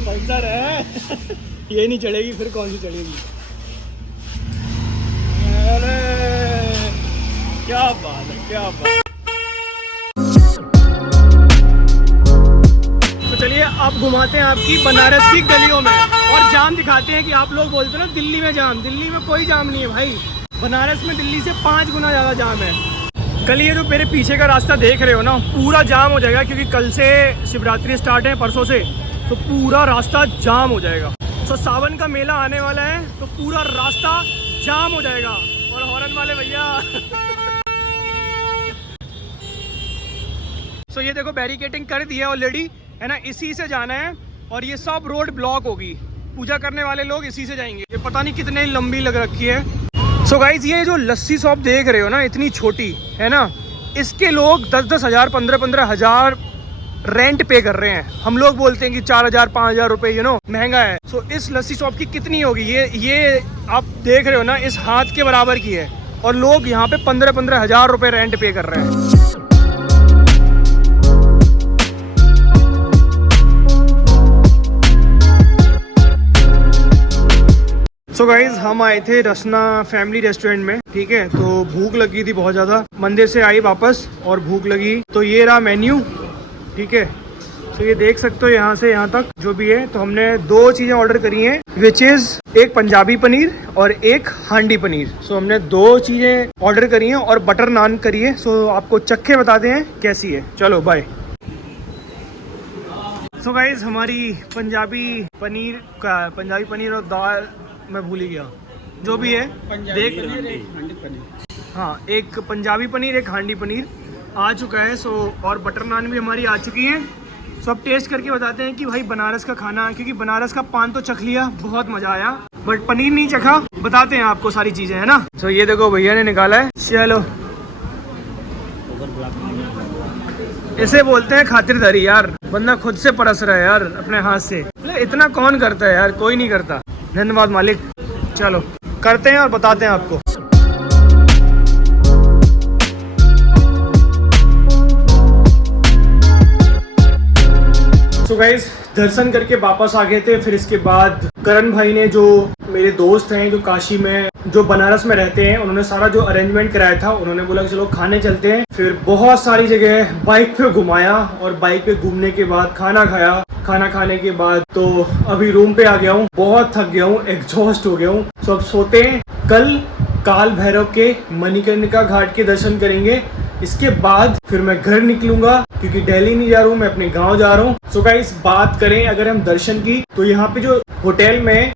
पल्सर है ये नहीं चढ़ेगी फिर कौन सी चढ़ेगी। अरे क्या बात है, क्या बात। तो चलिए अब घुमाते हैं आपकी बनारस की गलियों में और जाम दिखाते हैं कि आप लोग बोलते हो ना दिल्ली में जाम, दिल्ली में कोई जाम नहीं है भाई। बनारस में दिल्ली से 5 गुना ज़्यादा जाम है। कल ये जो मेरे पीछे का रास्ता देख रहे हो ना पूरा जाम हो जाएगा, क्योंकि कल से शिवरात्रि स्टार्ट है, परसों से, तो पूरा रास्ता जाम हो जाएगा। तो सावन का मेला आने वाला है तो पूरा रास्ता जाम हो जाएगा। और हॉर्न वाले भैया तो ये देखो बैरिकेटिंग कर दी है ऑलरेडी, है ना, इसी से जाना है और ये सब रोड ब्लॉक होगी। पूजा करने वाले लोग इसी से जाएंगे। ये पता नहीं कितने लंबी लग रखी है। सो गाइज ये जो लस्सी शॉप देख रहे हो ना इतनी छोटी, है ना, इसके लोग 10-10 हज़ार 15-15 हज़ार रेंट पे कर रहे हैं। हम लोग बोलते हैं कि 4,000-5,000 रुपये यू नो महंगा है। सो इस लस्सी शॉप की कितनी होगी, ये आप देख रहे हो ना इस हाथ के बराबर की है और लोग यहाँ पे 15-15 हज़ार रुपये रेंट पे कर रहे हैं। सो गाइज हम आए थे रसना फैमिली रेस्टोरेंट में, ठीक है, तो भूख लगी थी बहुत ज़्यादा, मंदिर से आई वापस और भूख लगी, तो ये रहा मेन्यू, ठीक है। तो ये देख सकते हो यहाँ से यहाँ तक जो भी है। तो हमने 2 चीज़ें ऑर्डर करी हैं, विच इज़ एक पंजाबी पनीर और एक हांडी पनीर। सो हमने 2 चीज़ें ऑर्डर करी हैं और बटर नान करी है। सो आपको चक्के बताते हैं कैसी है। चलो बाय। सो गाइज हमारी पंजाबी पनीर और दाल मैं भूल ही गया, जो भी है देख, हाँ, एक पंजाबी पनीर एक हांडी पनीर आ चुका है। सो और बटर नान भी हमारी आ चुकी हैं। सो अब टेस्ट करके बताते हैं कि भाई बनारस का खाना है, क्योंकि बनारस का पान तो चख लिया, बहुत मज़ा आया, बट पनीर नहीं चखा। बताते हैं आपको सारी चीज़ें, है ना। सो ये देखो भैया ने निकाला है, चलो इसे बोलते हैं खातिरदारी यार, बंदा खुद से परस रहा है यार अपने हाथ से। इतना कौन करता है यार, कोई नहीं करता। धन्यवाद मालिक। चलो करते हैं और बताते हैं आपको। सो गाइस दर्शन करके वापस आ गए थे। फिर इसके बाद करण भाई ने, जो मेरे दोस्त हैं जो काशी में, जो बनारस में रहते हैं, उन्होंने सारा जो अरेंजमेंट कराया था, उन्होंने बोला कि चलो खाने चलते हैं। फिर बहुत सारी जगह बाइक पे घुमाया और बाइक पे घूमने के बाद खाना खाया। खाना खाने के बाद तो अभी रूम पे आ गया हूँ, बहुत थक गया हूँ, एग्जॉस्ट हो गया हूँ। सो अब सोते हैं। कल काल भैरव के मणिकर्णिका घाट के दर्शन करेंगे। इसके बाद फिर मैं घर निकलूंगा, क्योंकि दिल्ली नहीं जा रहा हूँ, मैं अपने गांव जा रहा हूँ। सो गाइस बात करें अगर हम दर्शन की, तो यहाँ पे जो होटल में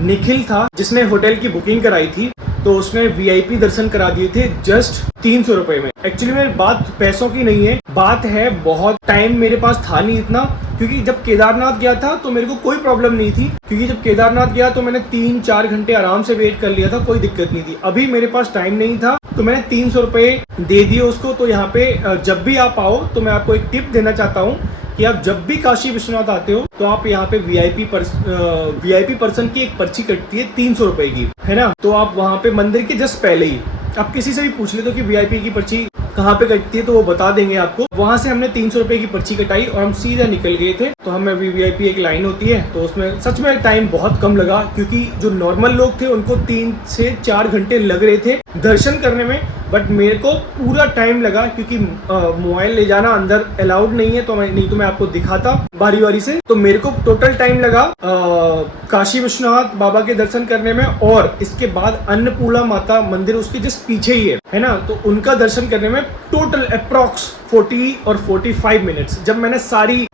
निखिल था जिसने होटल की बुकिंग कराई थी, तो उसने VIP दर्शन करा दिए थे जस्ट 300 रुपए में। एक्चुअली मेरी बात पैसों की नहीं है, बात है बहुत टाइम मेरे पास था नहीं इतना, क्योंकि जब केदारनाथ गया था तो मेरे को कोई प्रॉब्लम नहीं थी, क्योंकि जब केदारनाथ गया तो मैंने 3-4 घंटे आराम से वेट कर लिया था, कोई दिक्कत नहीं थी। अभी मेरे पास टाइम नहीं था तो मैंने 300 रुपए दे दिए उसको। तो यहाँ पे जब भी आप आओ तो मैं आपको एक टिप देना चाहता हूँ कि आप जब भी काशी विश्वनाथ आते हो तो आप यहाँ पे VIP पर्सन की एक पर्ची कटती है 300 रुपए की, है ना। तो आप वहाँ पे मंदिर के जस्ट पहले ही आप किसी से भी पूछ लेते हो कि VIP की पर्ची कहाँ पे कटती है, तो वो बता देंगे आपको। वहां से हमने 300 रुपए की पर्ची कटाई और हम सीधा निकल गए थे। तो हमें VIP एक लाइन होती है, तो उसमें सच में टाइम बहुत कम लगा, क्योंकि जो नॉर्मल लोग थे उनको 3 से 4 घंटे लग रहे थे दर्शन करने में, बट मेरे को पूरा टाइम लगा, क्योंकि मोबाइल ले जाना अंदर अलाउड नहीं है, तो नहीं तो मैं आपको दिखाता बारी बारी से। तो मेरे को टोटल टाइम लगा काशी विश्वनाथ बाबा के दर्शन करने में, और इसके बाद अन्नपूर्णा माता मंदिर उसके जस्ट पीछे ही है ना, तो उनका दर्शन करने में टोटल अप्रॉक्स 40 और 45 मिनट्स। जब मैंने सारी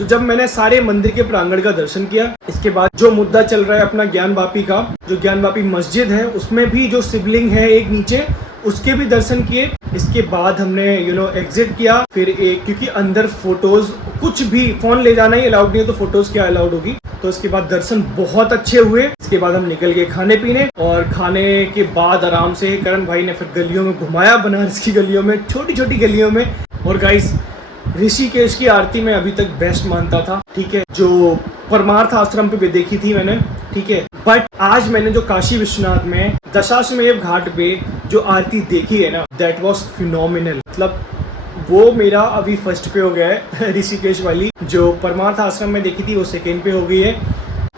जब मैंने सारे मंदिर के प्रांगण का दर्शन किया, इसके बाद जो मुद्दा चल रहा है अपना ज्ञानवापी का, जो ज्ञानवापी मस्जिद है उसमें भी जो शिवलिंग है एक नीचे, उसके भी दर्शन किए। इसके बाद हमने एग्जिट किया। फिर क्योंकि अंदर फोटोज कुछ भी फोन ले जाना ही अलाउड नहीं है, तो फोटोज क्या अलाउड होगी। तो इसके बाद दर्शन बहुत अच्छे हुए। इसके बाद हम निकल गए खाने पीने, और खाने के बाद आराम से करण भाई ने फिर गलियों में घुमाया, बनारस की गलियों में, छोटी छोटी गलियों में। और गाइस ऋषिकेश की आरती में अभी तक बेस्ट मानता था, ठीक है, जो परमार्थ आश्रम पे भी देखी थी मैंने, ठीक है, बट आज मैंने जो काशी विश्वनाथ में दशाश्वमेध घाट पे जो आरती देखी है ना, दैट वाज फिनोमिनल। मतलब वो मेरा अभी फर्स्ट पे हो गया है। ऋषिकेश वाली जो परमार्थ आश्रम में देखी थी वो सेकेंड पे हो गई है।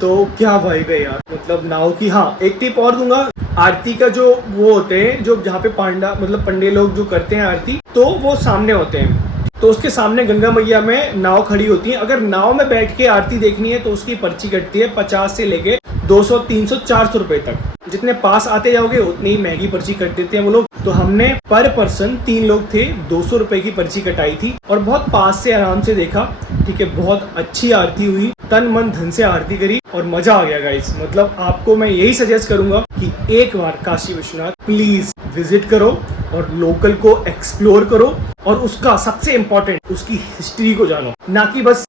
तो क्या वाइब है यार, मतलब नाव की। हाँ, एक टिप और दूंगा, आरती का जो वो होते हैं, जो जहाँ पे पांडा मतलब पंडे लोग जो करते हैं आरती, तो वो सामने होते हैं। तो उसके सामने गंगा मैया में नाव खड़ी होती है। अगर नाव में बैठ के आरती देखनी है तो उसकी पर्ची कटती है 50 से लेके 200, 300, 400 रुपए तक। जितने पास आते जाओगे उतनी ही महंगी पर्ची कट देते हैं वो लोग। तो हमने पर पर्सन 3 लोग थे, 200 रुपए की पर्ची कटाई थी और बहुत पास से आराम से देखा। ठीक है, बहुत अच्छी आरती हुई, तन मन धन से आरती करी और मजा आ गया गाइस। मतलब आपको मैं यही सजेस्ट करूंगा कि एक बार काशी विश्वनाथ प्लीज विजिट करो और लोकल को एक्सप्लोर करो और उसका सबसे इम्पोर्टेंट उसकी हिस्ट्री को जानो, ना कि बस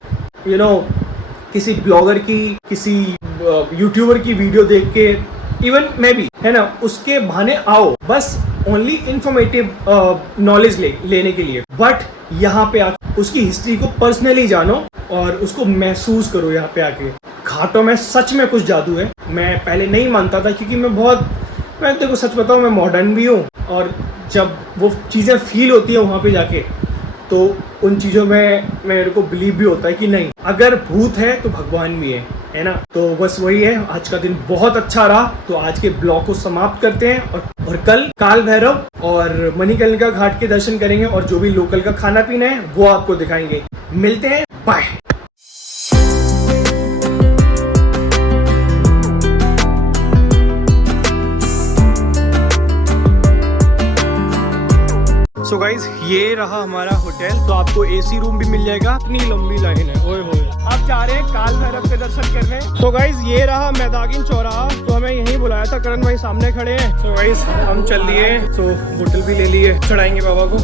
किसी ब्लॉगर की, किसी यूट्यूबर की वीडियो देख के, इवन मैं भी, है ना, उसके बहाने आओ बस ओनली इंफॉर्मेटिव नॉलेज लेने के लिए। बट यहाँ पे आके उसकी हिस्ट्री को पर्सनली जानो और उसको महसूस करो। यहाँ पे आके घाटों में सच में कुछ जादू है। मैं पहले नहीं मानता था क्योंकि मैं देखो सच बताऊँ, मैं मॉडर्न भी हूँ और जब वो चीज़ें फील होती है वहाँ पे जाके तो उन चीज़ों में मेरे को बिलीव भी होता है कि नहीं, अगर भूत है तो भगवान भी है ना। तो बस वही है, आज का दिन बहुत अच्छा रहा। तो आज के ब्लॉग को समाप्त करते हैं और कल काल भैरव और मणिकर्णिका घाट के दर्शन करेंगे और जो भी लोकल का खाना पीना है वो आपको दिखाएंगे। मिलते हैं, बाय। सो गाइज, ये रहा हमारा होटल। तो आपको एसी रूम भी मिल जाएगा। इतनी लंबी लाइन है, ओए होए। आप जा रहे हैं काल भैरव के दर्शन करने। तो गाइज, ये रहा मैदागिन चौराहा। तो हमें यहीं बुलाया था, करण भाई सामने खड़े हैं। तो गाइज, हम चल दिए। तो होटल भी ले लिए, चढ़ाएंगे बाबा को।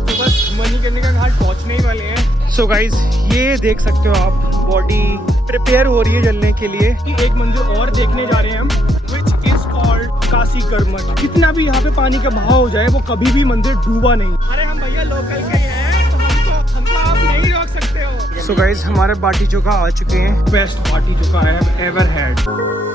तो बस मणिकर्णिका घाट पहुंचने ही वाले हैं। सो गाइज, ये देख सकते हो आप, बॉडी प्रिपेयर हो रही है जलने के लिए। एक मंदिर और देखने जा रहे हैं हम, which is called काशी करमठ। कितना भी यहाँ पे पानी का बहाव हो जाए, वो कभी भी मंदिर डूबा नहीं। अरे हम भैया लोकल के हैं, तो हमको आप नहीं रोक सकते हो। सो गाइज, हमारे बाटी चोखा आ चुके हैं। Best baati chokha I have ever had.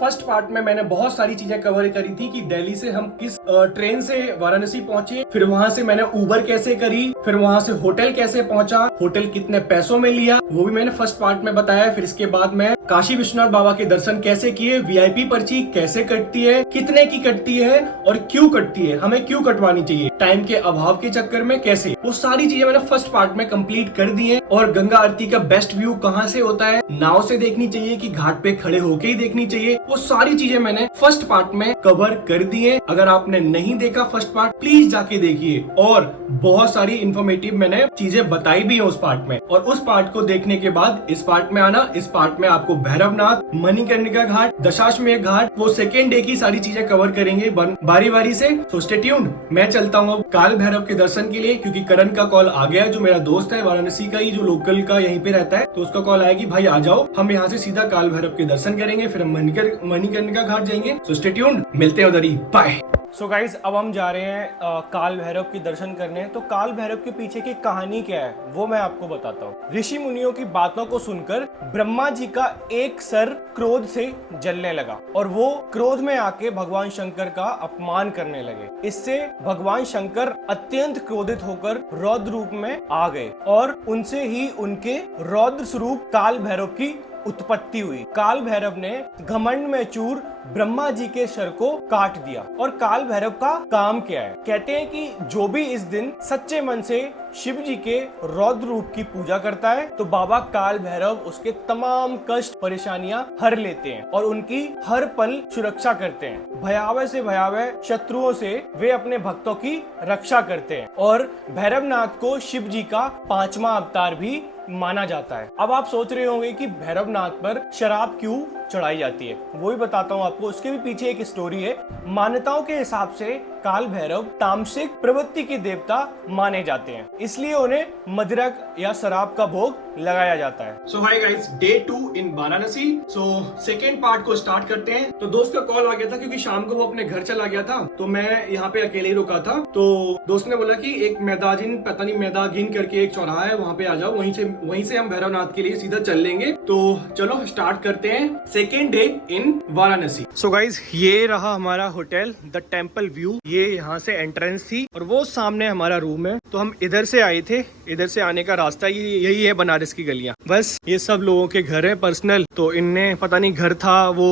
First part में मैंने बहुत सारी चीजें कवर करी थी कि दिल्ली से हम किस ट्रेन से वाराणसी पहुंचे, फिर वहां से मैंने उबर कैसे करी, फिर वहां से होटल कैसे पहुंचा, होटल कितने पैसों में लिया, वो भी मैंने फर्स्ट पार्ट में बताया। फिर इसके बाद मैं काशी विश्वनाथ बाबा के दर्शन कैसे किए, वीआईपी पर्ची कैसे कटती है, कितने की कटती है और क्यों कटती है, हमें क्यों कटवानी चाहिए, टाइम के अभाव के चक्कर में कैसे, वो सारी चीजें मैंने फर्स्ट पार्ट में कंप्लीट कर दी है। और गंगा आरती का बेस्ट व्यू कहाँ से होता है, नाव से देखनी चाहिए कि घाट पे खड़े होके ही देखनी चाहिए, वो सारी चीजें मैंने फर्स्ट पार्ट में कवर कर दी है। अगर आपने नहीं देखा फर्स्ट पार्ट, प्लीज जाके देखिए। और बहुत सारी इंफॉर्मेटिव मैंने चीजें बताई भी है उस पार्ट में। और उस पार्ट को देखने के बाद इस पार्ट में आना। इस पार्ट में आपको भैरवनाथ, मणिकर्णिका घाट, दशाश्वमेध घाट, वो सेकेंड डे की सारी चीजें कवर करेंगे बारी बारी से। तो स्टे ट्यून्ड। मैं चलता हूँ अब काल भैरव के दर्शन के लिए, क्योंकि करण का कॉल आ गया, जो मेरा दोस्त है वाराणसी का ही, जो लोकल का यहीं पे रहता है। तो उसका कॉल आया कि भाई आ जाओ, हम यहाँ से सीधा काल भैरव के दर्शन करेंगे, फिर हम मणिकर्णिका घाट जाएंगे। सो स्टे ट्यून्ड, मिलते हैं उधर ही, बाय। सो गाइज, अब हम जा रहे हैं काल भैरव की दर्शन करने। तो काल भैरव के पीछे की कहानी क्या है वो मैं आपको बताता हूँ। ऋषि मुनियों की बातों को सुनकर ब्रह्मा जी का एक सर क्रोध से जलने लगा और वो क्रोध में आके भगवान शंकर का अपमान करने लगे। इससे भगवान शंकर अत्यंत क्रोधित होकर रौद्र रूप में आ गए और उनसे ही उनके रौद्र स्वरूप काल भैरव की उत्पत्ति हुई। काल भैरव ने घमंड में चूर ब्रह्मा जी के सर को काट दिया। और काल भैरव का काम क्या है? कहते हैं कि जो भी इस दिन सच्चे मन से शिव जी के रौद्र रूप की पूजा करता है तो बाबा काल भैरव उसके तमाम कष्ट परेशानियां हर लेते हैं और उनकी हर पल सुरक्षा करते हैं। भयावह से भयावह शत्रुओं से वे अपने भक्तों की रक्षा करते हैं। और भैरवनाथ को शिव जी का 5वां अवतार भी माना जाता है। अब आप सोच रहे होंगे कि भैरवनाथ पर शराब क्यों चढ़ाई जाती है, वो भी बताता हूँ आपको। उसके भी पीछे एक स्टोरी है। मान्यताओं के हिसाब से काल भैरव तामसिक प्रवृत्ति के देवता माने जाते हैं, इसलिए उन्हें मदिरक या शराब का भोग लगाया जाता है। सो हाय गाइस, डे 2 इन वाराणसी। सो सेकेंड पार्ट को स्टार्ट करते हैं। तो दोस्त का कॉल आ गया था क्योंकि शाम को वो अपने घर चला गया था, तो मैं यहाँ पे अकेले ही रुका था। तो दोस्त ने बोला कि एक मैदागिन करके एक चौराहा है, वहाँ पे आ जाओ, वहीं से हम भैरवनाथ के लिए सीधा चल लेंगे। तो चलो स्टार्ट करते हैं second day in Varanasi. So guys, ये रहा हमारा होटल द टेम्पल व्यू। ये यहाँ से एंट्रेंस थी और वो सामने हमारा रूम है। तो हम इधर से आए थे, इधर से आने का रास्ता यही है, बनारस की गलियां। बस ये सब लोगों के घर है पर्सनल, तो इनने पता नहीं घर था वो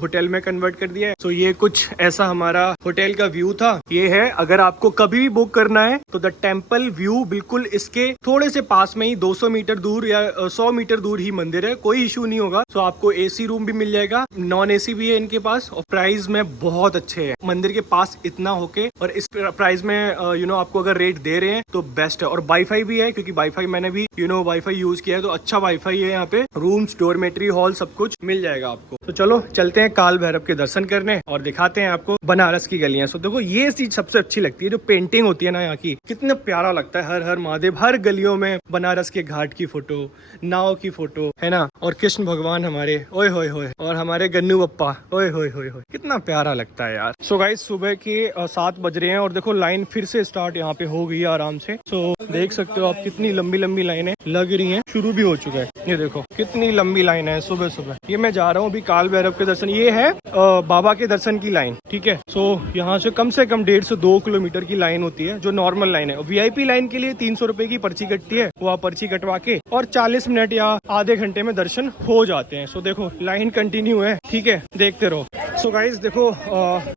होटल में कन्वर्ट कर दिया है। तो ये कुछ ऐसा हमारा होटल का व्यू था। ये है, अगर आपको कभी भी बुक करना है तो द टेम्पल व्यू बिल्कुल इसके थोड़े से पास में ही 200 मीटर दूर या 100 मीटर दूर ही मंदिर है, कोई इशू नहीं होगा। तो आपको एसी रूम भी मिल जाएगा, नॉन एसी भी है इनके पास, और प्राइस में बहुत अच्छे है। मंदिर के पास इतना होके और इस प्राइस में आपको अगर रेट दे रहे हैं तो बेस्ट है। और वाईफाई भी है, क्योंकि वाईफाई मैंने भी वाईफाई यूज किया है, तो अच्छा वाईफाई है यहाँ पे। रूम्स, डोरमेट्री, हॉल सब कुछ मिल जाएगा आपको। तो चलो चलते हैं काल भैरव के दर्शन करने और दिखाते हैं आपको बनारस की गलियां। सो देखो, ये चीज सबसे अच्छी लगती है, जो पेंटिंग होती है ना यहाँ की, कितना प्यारा लगता है। हर हर महादेव, हर गलियों में बनारस के घाट की फोटो, नाव की फोटो है ना, और कृष्ण भगवान हमारे, ओए होए होए, और हमारे गन्नू पप्पा, ओए होए होए होए, कितना प्यारा लगता है यार। सो गाइस, सुबह के 7 बज रहे हैं और देखो लाइन फिर से स्टार्ट यहाँ पे हो गई है आराम से। सो देख सकते हो आप, कितनी लंबी लंबी लाइनें लग रही हैं, शुरू भी हो चुका है। ये देखो कितनी लंबी लाइन है सुबह सुबह। ये मैं जा रहा हूँ अभी काल भैरव के दर्शन, ये है बाबा के दर्शन की लाइन, ठीक है। सो यहाँ से कम 1.5 से 2 किलोमीटर की लाइन होती है, जो नॉर्मल लाइन है। VIP लाइन के लिए 300 रुपए की पर्ची कटती है, वो आप पर्ची कटवा के और 40 मिनट या आधे घंटे में दर्शन हो जाते हैं। सो देखो लाइन कंटिन्यू है, ठीक है, देखते रहो। सो गाइस देखो,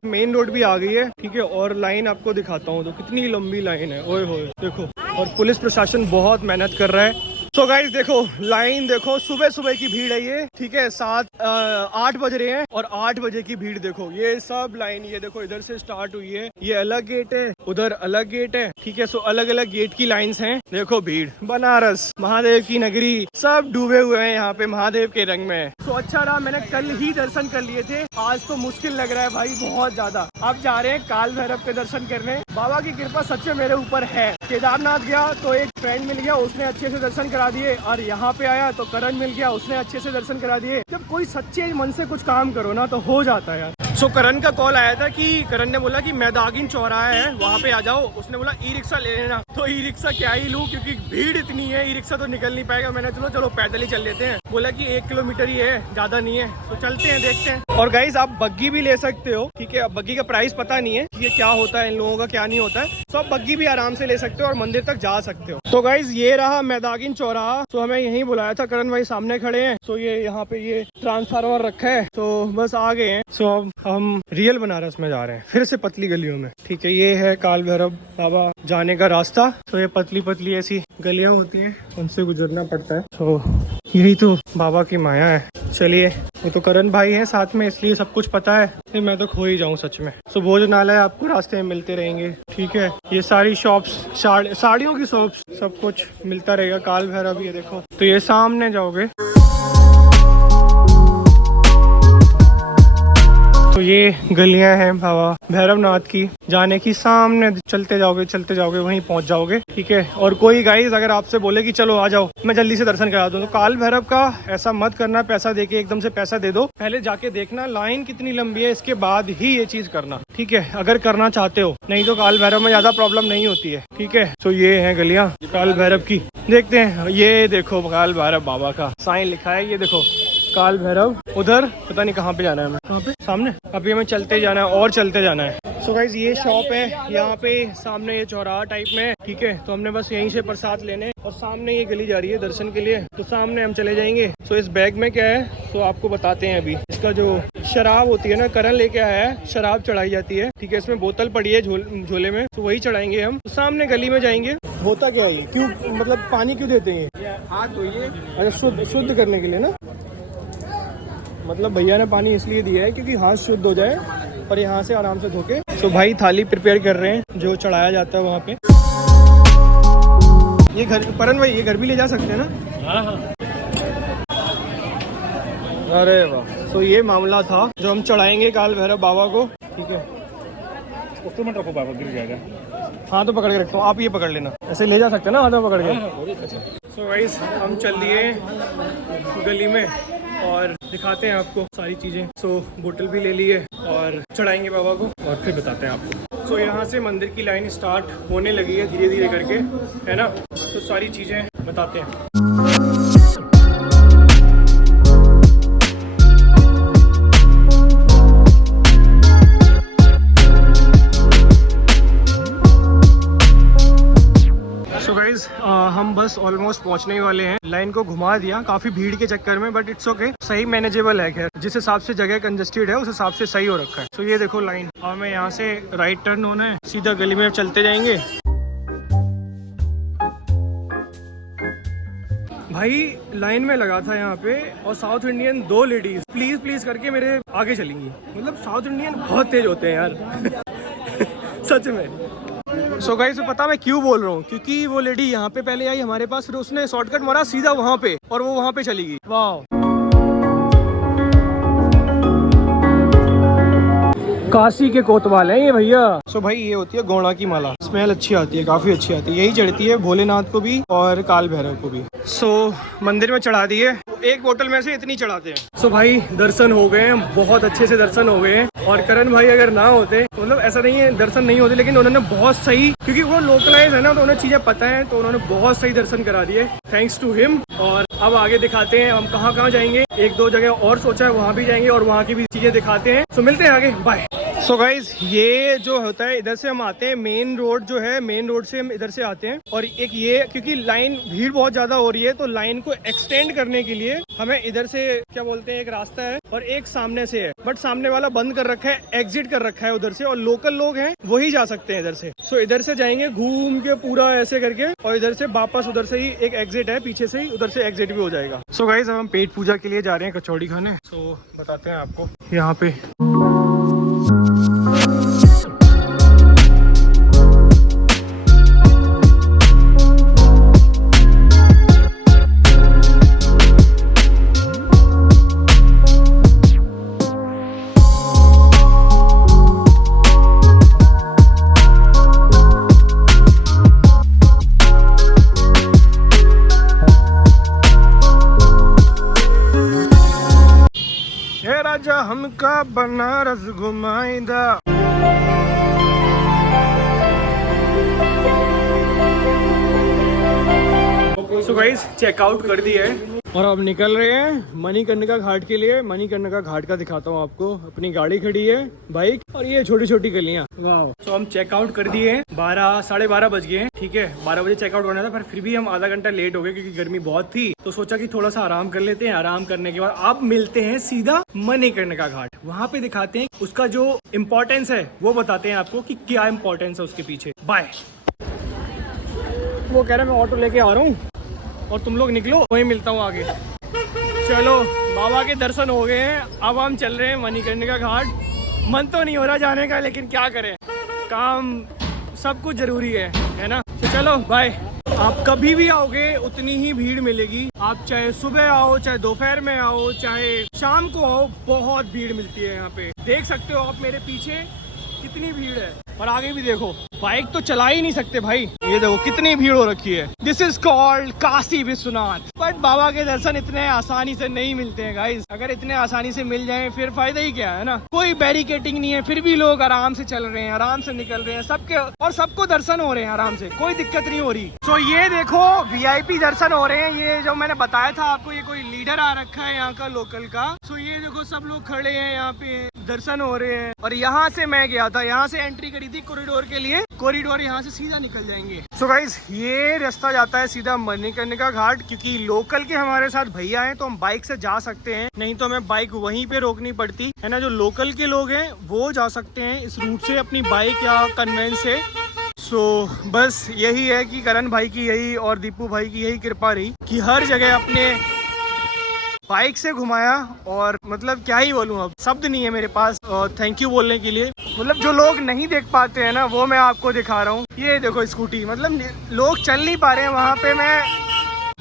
मेन रोड भी आ गई है, ठीक है, और लाइन आपको दिखाता हूँ तो कितनी लंबी लाइन है, ओए होए देखो। और पुलिस प्रशासन बहुत मेहनत कर रहा है। तो गाइस देखो लाइन देखो, सुबह सुबह की भीड़ है ये, ठीक है। 8 बज रहे हैं और 8 बजे की भीड़ देखो। ये सब लाइन, ये देखो इधर से स्टार्ट हुई है, ये अलग गेट है, उधर अलग गेट है, ठीक है। सो अलग अलग गेट की लाइंस हैं। देखो भीड़, बनारस महादेव की नगरी, सब डूबे हुए हैं यहाँ पे महादेव के रंग में। सो अच्छा रहा, मैंने कल ही दर्शन कर लिए थे, आज तो मुश्किल लग रहा है भाई बहुत ज्यादा। अब जा रहे हैं काल भैरव के दर्शन करने। बाबा की कृपा सच्चे मेरे ऊपर है। केदारनाथ गया तो एक फ्रेंड मिल गया, उसने अच्छे से दर्शन करा दिए, और यहाँ पे आया तो करण मिल गया, उसने अच्छे से दर्शन करा दिए। जब कोई सच्चे मन से कुछ काम करो ना तो हो जाता है यार। सो करण का कॉल आया था कि करण ने बोला कि मैदागिन चौराहा है, वहाँ पे आ जाओ। उसने बोला ई रिक्शा ले लेना, तो ई रिक्शा क्या ही लूँ, क्योंकि भीड़ इतनी है, ई रिक्शा तो निकल नहीं पाएगा। मैंने चलो पैदल ही चल लेते हैं। बोला कि 1 किलोमीटर ही है, ज्यादा नहीं है, तो चलते हैं, देखते हैं। और गाइज आप बग्गी भी ले सकते हो, ठीक है। अब बग्गी का प्राइस पता नहीं है कि ये क्या होता है, इन लोगों का क्या नहीं होता है। तो आप बग्गी भी आराम से ले सकते हो और मंदिर तक जा सकते हो। तो गाइज ये रहा मैदागिन चौराहा। तो हमें यहीं बुलाया था, करण भाई सामने खड़े हैं। तो ये यहाँ पे ये ट्रांसफार्मर रखा है, तो बस आ गए हैं। सो अब हम रियल बनारस में जा रहे हैं, फिर से पतली गलियों में, ठीक है। ये है काल भैरव बाबा जाने का रास्ता। तो ये पतली पतली ऐसी गलियां होती हैं, उनसे गुजरना पड़ता है। तो यही तो बाबा की माया है। चलिए, वो तो करण भाई है साथ में, इसलिए सब कुछ पता है। फिर मैं तो खो ही जाऊं सच में। सो भोजनालय आपको रास्ते में मिलते रहेंगे, ठीक है। ये सारी शॉप्स, साड़ियों की शॉप्स, सब कुछ मिलता रहेगा। काल भैरव ये देखो, तो ये सामने जाओगे तो ये गलियां हैं बाबा भैरवनाथ की जाने की। सामने चलते जाओगे वहीं पहुंच जाओगे, ठीक है। और कोई गाइस अगर आपसे बोले कि चलो आ जाओ, मैं जल्दी से दर्शन करा दूं, तो काल भैरव का ऐसा मत करना, पैसा देके एकदम से पैसा दे दो। पहले जाके देखना लाइन कितनी लंबी है, इसके बाद ही ये चीज करना, ठीक है, अगर करना चाहते हो। नहीं तो काल भैरव में ज्यादा प्रॉब्लम नहीं होती है, ठीक है। तो ये है गलियां काल भैरव की, देखते हैं। ये देखो काल भैरव बाबा का साइन लिखा है, ये देखो काल भैरव। उधर पता नहीं कहाँ पे जाना है, हमें कहाँ पे, सामने। अभी हमें चलते जाना है और चलते जाना है। सो गाइस ये शॉप है यहाँ पे सामने, ये चौराहा टाइप में, ठीक है। तो हमने बस यहीं से प्रसाद लेने, और सामने ये गली जा रही है दर्शन के लिए, तो सामने हम चले जाएंगे। सो इस बैग में क्या है, तो आपको बताते हैं अभी। इसका जो शराब होती है ना, करण लेके आया है, शराब चढ़ाई जाती है, ठीक है। इसमें बोतल पड़ी है झोले में, तो वही चढ़ाएंगे हम। तो सामने गली में जाएंगे। होता क्या है, क्यों मतलब पानी क्यों देते हैं? हाथ धोइए, अच्छा शुद्ध करने के लिए ना। मतलब भैया ने पानी इसलिए दिया है क्योंकि हाथ शुद्ध हो जाए, और यहाँ से आराम से धोके। तो भाई थाली प्रिपेयर कर रहे हैं जो चढ़ाया जाता है वहाँ पे। ये घर, परन भाई ये घर भी ले जा सकते हैं ना? हाँ। अरे वाह। तो ये मामला था जो हम चढ़ाएंगे काल भैरव बाबा को, ठीक है। उसको मत रखो बाबा, गिर जाएगा। हाँ तो पकड़ के रखता हूँ, आप ये पकड़ लेना, ऐसे ले जा सकते हैं ना हाथ में पकड़ के। सो गाइस हम चल दिए गली में और दिखाते हैं आपको सारी चीज़ें। सो बोतल भी ले लिए और चढ़ाएंगे बाबा को और फिर बताते हैं आपको। सो यहाँ से मंदिर की लाइन स्टार्ट होने लगी है धीरे धीरे करके, है ना, तो सारी चीज़ें बताते हैं। हम बस ऑलमोस्ट पहुंचने ही वाले हैं। लाइन को घुमा दिया काफी भीड़ के चक्कर में, बट इट्स ओके, सही मैनेजेबल है। खैर जिस हिसाब से जगह कंजेस्टेड है उस हिसाब से सही हो रखा है। तो ये देखो लाइन, और हमें यहाँ से राइट टर्न होना है, सीधा गली में चलते जाएंगे। भाई लाइन में लगा था यहाँ पे और south Indian 2 ladies please please करके मेरे आगे चलेंगी। मतलब साउथ इंडियन बहुत तेज होते हैं यार सच में। सो गाइस पता मैं क्यों बोल रहा हूँ, क्योंकि वो लेडी यहाँ पे पहले आई हमारे पास, फिर उसने शॉर्टकट मारा सीधा वहाँ पे और वो वहाँ पे चली गई। वाह, काशी के कोतवाल है ये भैया। सो भाई ये होती है गोणा की माला, स्मेल अच्छी आती है, काफी अच्छी आती है। यही चढ़ती है भोलेनाथ को भी और काल भैरव को भी। सो मंदिर में चढ़ा दिए, एक बोतल में से इतनी चढ़ाते हैं। सो भाई दर्शन हो गए हैं, बहुत अच्छे से दर्शन हो गए हैं। और करण भाई अगर ना होते, मतलब ऐसा नहीं है दर्शन नहीं होते, लेकिन उन्होंने बहुत सही, क्योंकि वो लोकलाइज है ना तो उन्हें चीजें पता है, तो उन्होंने बहुत सही दर्शन करा दिए, थैंक्स टू हिम। और अब आगे दिखाते हैं हम कहाँ कहाँ जाएंगे। 1-2 जगह और सोचा है, वहाँ भी जाएंगे और वहाँ की भी चीजें दिखाते हैं। सो मिलते हैं आगे, बाय। सो गाइज ये जो होता है, इधर से हम आते हैं, मेन रोड जो है, मेन रोड से हम इधर से आते हैं। और एक ये, क्योंकि लाइन भीड़ बहुत ज्यादा हो रही है, तो लाइन को एक्सटेंड करने के लिए हमें इधर से, क्या बोलते हैं, एक रास्ता है और एक सामने से है, बट सामने वाला बंद कर रखा है, एग्जिट कर रखा है उधर से, और लोकल लोग हैं वही जा सकते हैं इधर से। सो इधर से जाएंगे घूम के पूरा ऐसे करके, और इधर से वापस उधर से ही एक एग्जिट है पीछे से ही, उधर से एग्जिट भी हो जाएगा। सो गाइज हम पेट पूजा के लिए जा रहे हैं कचौड़ी खाने। सो बताते हैं आपको यहाँ पे। राजा हमका बनारस घुमाइंदा। सो गाइस चेकआउट कर दिया है और अब निकल रहे हैं मणिकर्णिका घाट के लिए। मणिकर्णिका घाट का दिखाता हूँ आपको। अपनी गाड़ी खड़ी है, बाइक, और ये छोटी छोटी गलियाँ। वाह। तो हम चेकआउट कर दिए हैं, 12-12:30 बज गए हैं। ठीक है, 12 बजे चेकआउट होना था, पर फिर भी हम आधा घंटा लेट हो गए क्योंकि गर्मी बहुत थी। तो सोचा कि थोड़ा सा आराम कर लेते हैं। आराम करने के बाद अब मिलते हैं सीधा मणिकर्णिका घाट। वहाँ पे दिखाते हैं उसका जो इम्पोर्टेंस है, वो बताते हैं आपको कि क्या इम्पोर्टेंस है उसके पीछे। बाय। वो कह रहे मैं ऑटो लेके आ रहा हूँ और तुम लोग निकलो, वहीं मिलता हूँ आगे। चलो बाबा के दर्शन हो गए हैं, अब हम चल रहे हैं मणिकर्णिका घाट। मन तो नहीं हो रहा जाने का, लेकिन क्या करें, काम सब कुछ जरूरी है ना। तो चलो बाय। आप कभी भी आओगे उतनी ही भीड़ मिलेगी। आप चाहे सुबह आओ, चाहे दोपहर में आओ, चाहे शाम को आओ, बहुत भीड़ मिलती है यहाँ पे। देख सकते हो आप मेरे पीछे कितनी भीड़ है, और आगे भी देखो। बाइक तो चला ही नहीं सकते भाई, ये देखो कितनी भीड़ हो रखी है। This is called Kashi Vishwanath. But बाबा के दर्शन इतने आसानी से नहीं मिलते हैं गाइस। अगर इतने आसानी से मिल जाएं फिर फायदा ही क्या है ना। कोई बैरिकेटिंग नहीं है, फिर भी लोग आराम से चल रहे हैं, आराम से निकल रहे हैं सबके, और सबको दर्शन हो रहे हैं आराम से, कोई दिक्कत नहीं हो रही। तो ये देखो VIP दर्शन हो रहे हैं। ये जो मैंने बताया था आपको, ये कोई लीडर आ रखा है यहाँ का, लोकल का। तो ये देखो सब लोग खड़े हैं यहाँ पे, दर्शन हो रहे हैं। और यहाँ से मैं गया था, यहाँ से एंट्री करी थी कॉरिडोर के लिए। कॉरिडोर यहाँ से सीधा निकल जाएंगे। सो गाइस ये रास्ता जाता है सीधा मणिकर्णिका घाट। क्योंकि लोकल के हमारे साथ भैया हैं तो हम बाइक से जा सकते हैं, नहीं तो हमें बाइक वहीं पे रोकनी पड़ती है ना। जो लोकल के लोग हैं वो जा सकते हैं इस रूट से अपनी बाइक या कन्वेंस से। सो बस यही है कि करण भाई की यही और दीपू भाई की यही कृपा रही कि हर जगह अपने बाइक से घुमाया। और मतलब क्या ही बोलूँ, अब शब्द नहीं है मेरे पास थैंक यू बोलने के लिए। मतलब जो लोग नहीं देख पाते हैं ना, वो मैं आपको दिखा रहा हूँ। ये देखो स्कूटी, मतलब लोग चल नहीं पा रहे हैं, वहाँ पे मैं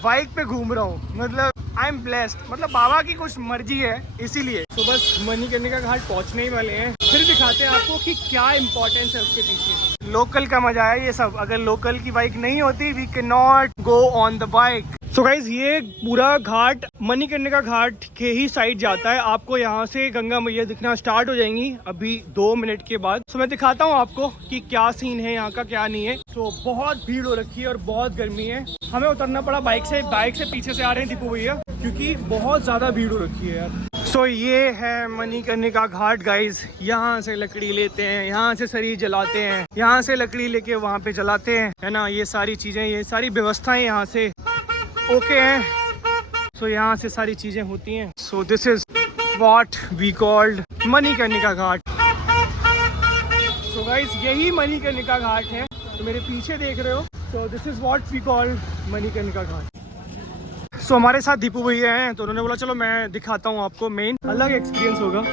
बाइक पे घूम रहा हूँ। मतलब आई एम ब्लेस्ड, मतलब बाबा की कुछ मर्जी है इसीलिए। तो बस मणिकर्णिका घाट पहुंचने ही वाले हैं, फिर दिखाते हैं आपको कि क्या इंपॉर्टेंस है उसके पीछे। लोकल का मजा है ये सब, अगर लोकल की बाइक नहीं होती we can not go on the bike. So guys ये पूरा घाट मणिकर्णिका घाट के ही साइड जाता है। आपको यहाँ से गंगा मैया दिखना स्टार्ट हो जाएंगी अभी 2 मिनट के बाद। सो मैं दिखाता हूँ आपको कि क्या सीन है यहाँ का, क्या नहीं है। सो बहुत भीड़ हो रखी है और बहुत गर्मी है, हमें उतरना पड़ा बाइक से पीछे से आ रहे हैं दीपू भैया, क्योंकि बहुत ज्यादा भीड़ हो रखी है यार। सो ये है मणिकर्णिका घाट गाइज, यहाँ से लकड़ी लेते हैं, यहाँ से शरीर जलाते हैं, यहाँ से लकड़ी लेके वहाँ पे जलाते हैं, है ना। ये सारी चीजें, ये सारी व्यवस्थाएं यहाँ से ओके हैं। सो यहाँ से सारी चीजें होती हैं। So this is what we called Manikarnika Ghat. So guys यही मणिकर्णिका घाट है, तो मेरे पीछे देख रहे हो। So this is what we called Manikarnika Ghat. So हमारे साथ दीपू भैया हैं, तो उन्होंने बोला चलो मैं दिखाता हूँ आपको। मेन अलग एक्सपीरियंस होगा।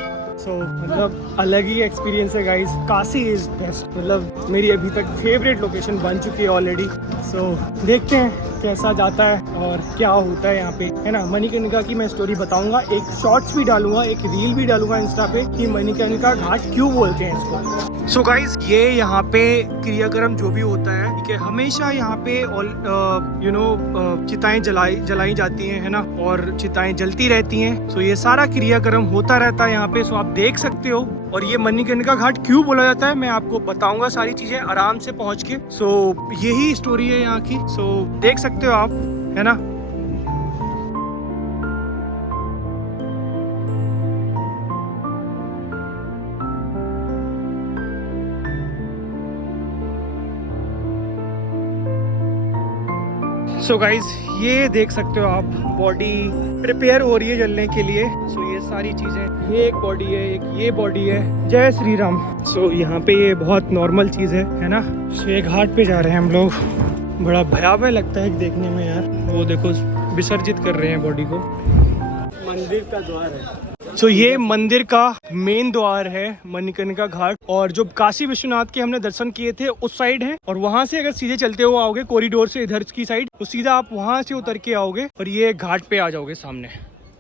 सो मतलब अलग ही एक्सपीरियंस है गाइस। काशी इज बेस्ट, मतलब मेरी अभी तक फेवरेट लोकेशन बन चुकी है ऑलरेडी। सो देखते हैं कैसा जाता है और क्या होता है यहाँ पे, है ना। मणिकर्णिका की मैं स्टोरी बताऊंगा, एक शॉर्ट्स भी डालूंगा, एक रील भी डालूंगा इंस्टा पे कि मणिकर्णिका घाट क्यों बोलते हैं इसको। सो गाइस ये यहाँ पे क्रियाक्रम जो भी होता है, ठीक है, हमेशा यहाँ पे चिताएं जलाई जाती हैं, है ना, और चिताएं जलती रहती हैं। सो ये सारा क्रियाक्रम होता रहता है यहाँ पे। सो आप देख सकते हो। और ये मणिकर्णिका घाट क्यों बोला जाता है मैं आपको बताऊंगा सारी चीजें आराम से पहुंच के। सो यही स्टोरी है यहाँ की। सो देख सकते हो आप, है ना। सो गाइज ये देख सकते हो आप, बॉडी प्रिपेयर हो रही है जलने के लिए। सो ये सारी चीजें, ये एक बॉडी है, एक ये बॉडी है। जय श्री राम। सो यहाँ पे ये बहुत नॉर्मल चीज है ना। सो ये घाट पे जा रहे हैं हम लोग। बड़ा भयावह लगता है देखने में यार। वो देखो विसर्जित कर रहे हैं बॉडी को। मंदिर का द्वार है। सो ये मंदिर का मेन द्वार है मणिकर्णिका घाट। और जो काशी विश्वनाथ के हमने दर्शन किए थे उस साइड है, और वहां से अगर सीधे चलते हुए आओगे कॉरिडोर से इधर की साइड, तो सीधा आप वहां से उतर के आओगे और ये घाट पे आ जाओगे सामने।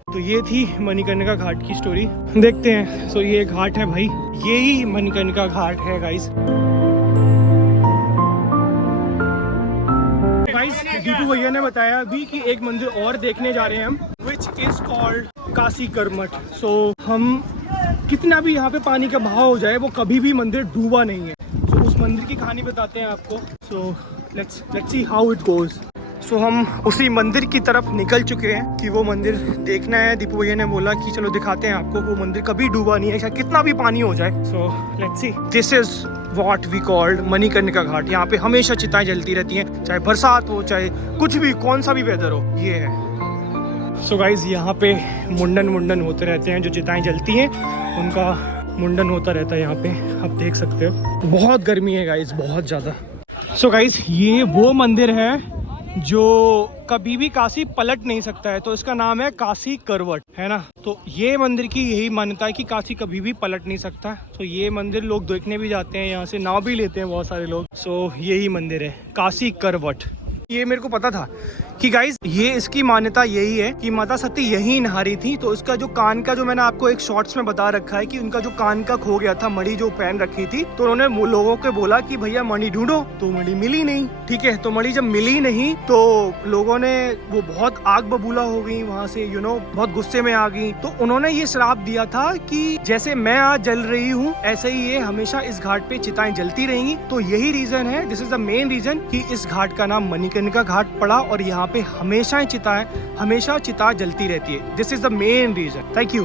तो ये थी मणिकर्णिका घाट की स्टोरी। देखते हैं। सो ये घाट है भाई, यही मणिकर्णिका घाट है गाइस। दीपू भैया ने बताया अभी कि एक मंदिर और देखने जा रहे हैं हम, विच इज कॉल्ड काशी करमठ। सो हम कितना भी यहाँ पे पानी का बहाव हो जाए, वो कभी भी मंदिर डूबा नहीं है। सो उस मंदिर की कहानी बताते हैं आपको। So let's see how it goes. So हम उसी मंदिर की तरफ निकल चुके हैं कि वो मंदिर देखना है। दीपू भैया ने बोला कि चलो दिखाते हैं आपको, वो मंदिर कभी डूबा नहीं है, चाहे कितना भी पानी हो जाए। So let's see. This is what we called Manikarnika Ghat. यहाँ पे हमेशा चिताएं जलती रहती हैं, चाहे बरसात हो, चाहे कुछ भी, कौन सा भी वेदर हो। ये है। सो गाइज यहाँ पे मुंडन होते रहते हैं, जो चिताएं जलती हैं उनका मुंडन होता रहता है यहाँ पे। आप देख सकते हो बहुत गर्मी है गाइज, बहुत ज़्यादा। सो गाइज ये वो मंदिर है जो कभी भी काशी पलट नहीं सकता है, तो इसका नाम है काशी करवट, है ना। तो ये मंदिर की यही मान्यता है कि काशी कभी भी पलट नहीं सकता। तो ये मंदिर लोग देखने भी जाते हैं, यहाँ से नाव भी लेते हैं बहुत सारे लोग। सो यही मंदिर है काशी करवट। ये मेरे को पता था कि गाइज ये इसकी मान्यता यही है कि माता सती यही नहा रही थी। तो इसका जो कान का, जो मैंने आपको एक शॉर्ट्स में बता रखा है कि उनका जो कान का खो गया था, मणि जो पहन रखी थी, तो उन्होंने लोगों को बोला कि भैया मणि ढूंढो, तो मणि मिली नहीं। ठीक है, तो मणि जब मिली नहीं तो लोगों ने, वो बहुत आग बबूला हो गई वहां से, बहुत गुस्से में आ गई। तो उन्होंने ये श्राप दिया था कि जैसे मैं आज जल रही हूँ ऐसे ही ये हमेशा इस घाट पे चिताएं जलती रहेंगी। तो यही रीजन है, this is the main reason कि इस घाट का नाम मणिकर्णिका घाट पड़ा, और यहाँ पे हमेशा चिता जलती रहती है। This is the main reason. Thank you.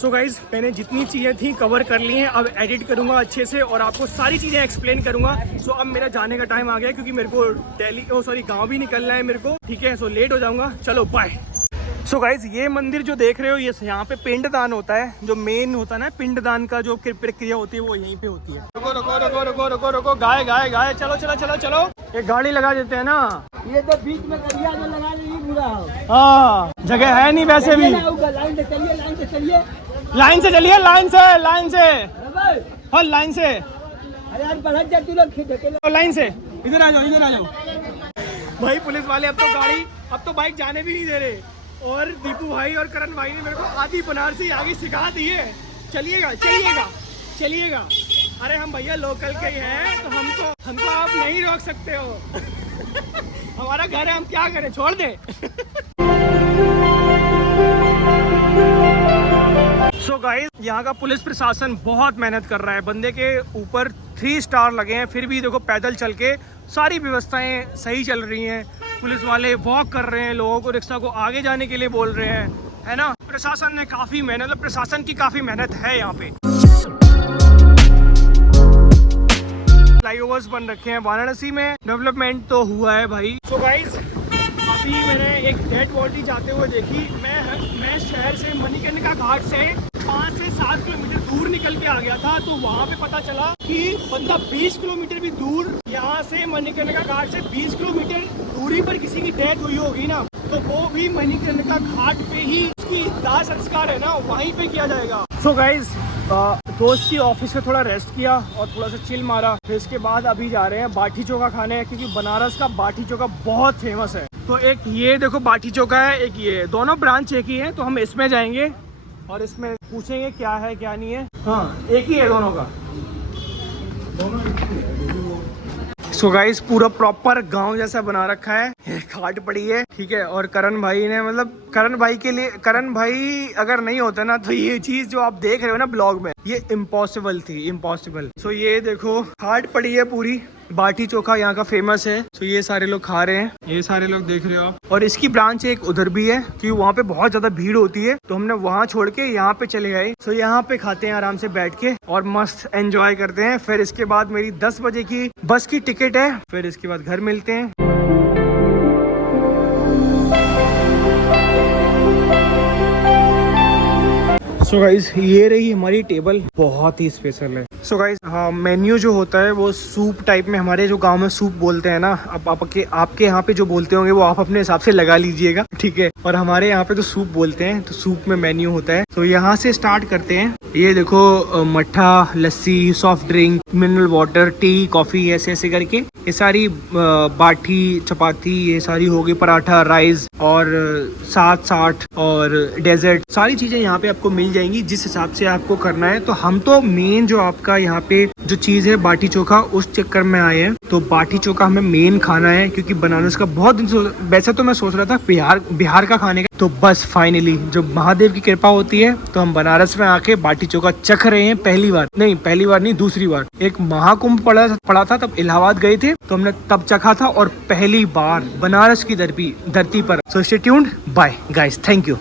So guys मैंने जितनी चीजें थी कवर कर ली हैं, अब एडिट करूंगा अच्छे से और आपको सारी चीजें एक्सप्लेन करूंगा। सो अब मेरा जाने का टाइम आ गया, क्योंकि मेरे को गांव भी निकलना है मेरे को। ठीक है, सो लेट हो जाऊंगा। चलो बाय। सो गाइज ये मंदिर जो देख रहे हो, ये यहाँ पे पिंडदान होता है, जो मेन होता है ना, पिंडदान का जो प्रक्रिया होती है वो यहीं पे होती है। रुको रुको रुको रुको रुको रुको, गाय गाय गाय, चलो चलो चलो चलो, एक गाड़ी लगा देते हैं ना। ये तो बीच में करिया जो लगा ली बुरा हो। हाँ, जगह है नहीं वैसे भी। लाइन से चलिए, लाइन से चलिए, लाइन से चलिए, लाइन से, लाइन से, हाँ लाइन से। अरे यार बढ़त जा, तू लोग लाइन से, इधर आ जाओ, इधर आ जाओ। भाई पुलिस वाले अब तो बाइक जाने भी नहीं दे रहे। और दीपू भाई और करण भाई ने मेरे को आधी बनारसी आगे सिखा दी है। चलिएगा चलिएगा चलिएगा। अरे हम भैया लोकल के ही हैं, तो हमको आप नहीं रोक सकते हो। हमारा घर है, हम क्या करें, छोड़ दें। सो गाइस, यहाँ का पुलिस प्रशासन बहुत मेहनत कर रहा है। बंदे के ऊपर 3 स्टार लगे हैं, फिर भी देखो पैदल चल के सारी व्यवस्थाएं सही चल रही हैं। पुलिस वाले वॉक कर रहे हैं, लोगों को रिक्शा को आगे जाने के लिए बोल रहे हैं, है ना। प्रशासन ने काफ़ी मेहनत, मतलब प्रशासन की काफ़ी मेहनत है यहाँ पे। फ्लाईओवर्स बन रखे हैं वाराणसी में, डेवलपमेंट तो हुआ है भाई। सो गाइस, अभी मैंने एक डेड बॉडी जाते हुए देखी। मैं शहर से मणिकर्णिका घाट से 5 से 7 किलोमीटर दूर निकल के आ गया था, तो वहाँ पे पता चला कि बंदा 20 किलोमीटर भी दूर, यहाँ से मणिकर्णिका घाट से 20 किलोमीटर दूरी पर किसी की डेथ हुई होगी ना, तो वो भी मणिकर्णिका घाट पे ही उसकी दाह संस्कार है ना, वहीं पे किया जाएगा। सो गाइज, दोस्त की ऑफिस में थोड़ा रेस्ट किया और थोड़ा सा चिल मारा। फिर इसके बाद अभी जा रहे हैं बाटी चोखा खाने, क्योंकि बनारस का बाटी चोखा बहुत फेमस है। तो एक ये देखो बाटी चोखा है, एक ये, दोनों ब्रांच एक ही है। तो हम इसमें जाएंगे और इसमें पूछेंगे क्या है क्या नहीं है। हाँ, एक ही है दोनों का, दोनों एक ही है। सो गाइस, पूरा प्रॉपर गांव जैसा बना रखा है, घाट पड़ी है, ठीक है। और करण भाई ने, मतलब करण भाई के लिए, करण भाई अगर नहीं होता ना, तो ये चीज जो आप देख रहे हो ना ब्लॉग में, ये इम्पॉसिबल थी, इम्पॉसिबल। सो ये देखो घाट पड़ी है पूरी, बाटी चोखा यहाँ का फेमस है। तो ये सारे लोग खा रहे हैं, ये सारे लोग देख रहे हो आप। और इसकी ब्रांच एक उधर भी है, क्योंकि वहाँ पे बहुत ज्यादा भीड़ होती है, तो हमने वहाँ छोड़ के यहाँ पे चले आए। तो यहाँ पे खाते हैं आराम से बैठ के और मस्त एंजॉय करते हैं। फिर इसके बाद मेरी 10 बजे की बस की टिकट है, फिर इसके बाद घर मिलते हैं। सो गाइज, ये रही हमारी टेबल, बहुत ही स्पेशल है। सो गाइज, हाँ, मेन्यू जो होता है वो सूप टाइप में, हमारे जो गांव में सूप बोलते हैं ना, अब आपके यहाँ पे जो बोलते होंगे वो आप अपने हिसाब से लगा लीजिएगा, ठीक है। और हमारे यहाँ पे तो सूप बोलते हैं, तो सूप में मेन्यू होता है। तो यहाँ से स्टार्ट करते हैं। ये देखो, मट्ठा, lassi, soft drink, mineral water, tea, coffee, ऐसे ऐसे करके ये सारी बाटी, चपाती, ये सारी होगी, पराठा, राइस और 7-8 और डेजर्ट, सारी चीजें यहाँ पे आपको मिल जाएंगी जिस हिसाब से आपको करना है। तो हम तो मेन जो आपका यहाँ पे जो चीज है बाटी चोखा, उस चक्कर में आए हैं। तो बाटी चोखा हमें मेन खाना है, क्योंकि बनारस का बहुत दिन वैसे तो मैं सोच रहा था बिहार का खाने का, तो बस फाइनली जब महादेव की कृपा होती है तो हम बनारस में आके बाटी चोखा चख रहे हैं। पहली बार नहीं, दूसरी बार। एक महाकुंभ पड़ा था, तब इलाहाबाद गए थे, तो हमने तब चखा था, और पहली बार बनारस की धरती पर। So stay tuned, bye guys, thank you.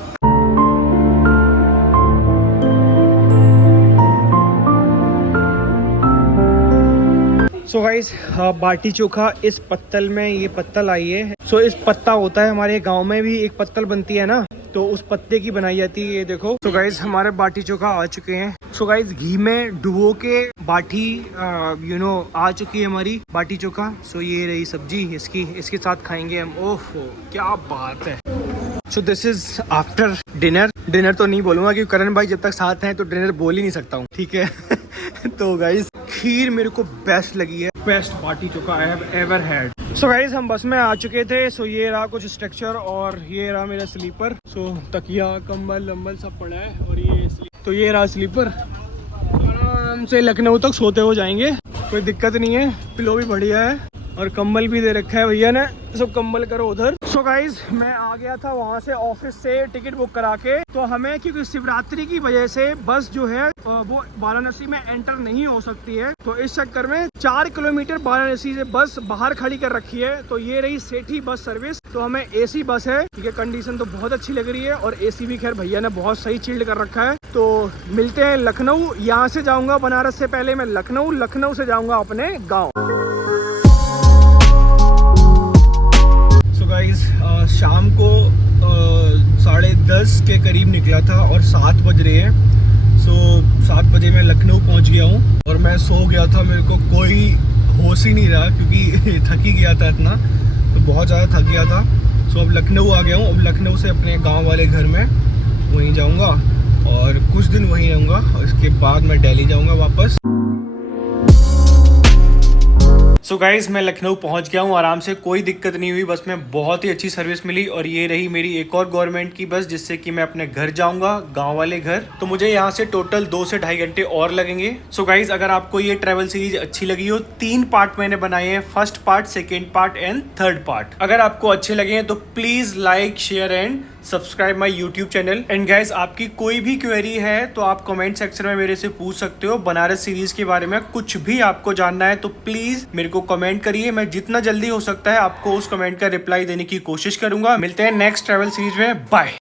So guys, baati chokha इस पत्तल में, ये पत्तल आई है। सो इस पत्ता होता है, हमारे गांव में भी एक पत्तल बनती है ना, तो उस पत्ते की बनाई जाती है, ये देखो। सो गाइस, हमारे बाटी चोखा आ चुके हैं। सो गाइस, घी में डुबो के बाटी आ चुकी है हमारी बाटी चोखा। सो ये रही सब्जी, इसके साथ खाएंगे हम। ओहो, क्या बात है। सो दिस इज आफ्टर डिनर तो नहीं बोलूंगा, क्योंकि करण भाई जब तक साथ हैं तो डिनर बोल ही नहीं सकता हूँ, ठीक है। तो गाइस, खीर मेरे को बेस्ट लगी है, best baati chokha I have ever had. So guys, हम बस में आ चुके थे। सो ये रहा कुछ स्ट्रक्चर, और ये रहा मेरा स्लीपर। सो तकिया, कंबल लंबल सब पड़ा है, और तो ये रहा स्लीपर। आराम से लखनऊ तक सोते हो जाएंगे, कोई दिक्कत नहीं है। पिलो भी बढ़िया है और कंबल भी दे रखा है भैया ने, सब कंबल करो उधर। सो गाइज, मैं आ गया था वहाँ से ऑफिस से टिकट बुक करा के। तो हमें, क्योंकि शिवरात्रि की वजह से बस जो है वो वाराणसी में एंटर नहीं हो सकती है, तो इस चक्कर में 4 किलोमीटर वाराणसी से बस बाहर खड़ी कर रखी है। तो ये रही सेठी बस सर्विस। तो हमें एसी बस है, ठीक है, कंडीशन तो बहुत अच्छी लग रही है, और एसी भी खैर भैया ने बहुत सही चिल्ड कर रखा है। तो मिलते हैं लखनऊ। यहाँ से जाऊँगा बनारस से पहले मैं लखनऊ से जाऊँगा अपने गाँव। गाइस, शाम को 10:30 के करीब निकला था और 7 बज रहे हैं। सो 7 बजे मैं लखनऊ पहुंच गया हूं, और मैं सो गया था, मेरे को कोई होश ही नहीं रहा, क्योंकि थक ही गया था इतना, तो बहुत ज़्यादा थक गया था। सो अब लखनऊ आ गया हूं। अब लखनऊ से अपने गांव वाले घर में वहीं जाऊंगा और कुछ दिन वहीं रहूँगा, और इसके बाद मैं दिल्ली जाऊँगा वापस। सो गाइज मैं लखनऊ पहुंच गया हूं आराम से, कोई दिक्कत नहीं हुई, बस में बहुत ही अच्छी सर्विस मिली और ये रही मेरी एक और गवर्नमेंट की बस जिससे कि मैं अपने घर जाऊंगा, गांव वाले घर। तो मुझे यहाँ से टोटल 2 से ढाई घंटे और लगेंगे। सो गाइज अगर आपको ये ट्रैवल सीरीज अच्छी लगी हो, 3 पार्ट मैंने बनाए हैं, first part, second part and third part. अगर आपको अच्छे लगे हैं तो please like, share and subscribe my YouTube channel. And guys आपकी कोई भी क्वेरी है तो आप कमेंट सेक्शन में मेरे से पूछ सकते हो। बनारस सीरीज के बारे में कुछ भी आपको जानना है तो प्लीज मेरे को कमेंट करिए, मैं जितना जल्दी हो सकता है आपको उस कमेंट का रिप्लाई देने की कोशिश करूंगा। मिलते हैं नेक्स्ट ट्रैवल सीरीज में, बाय।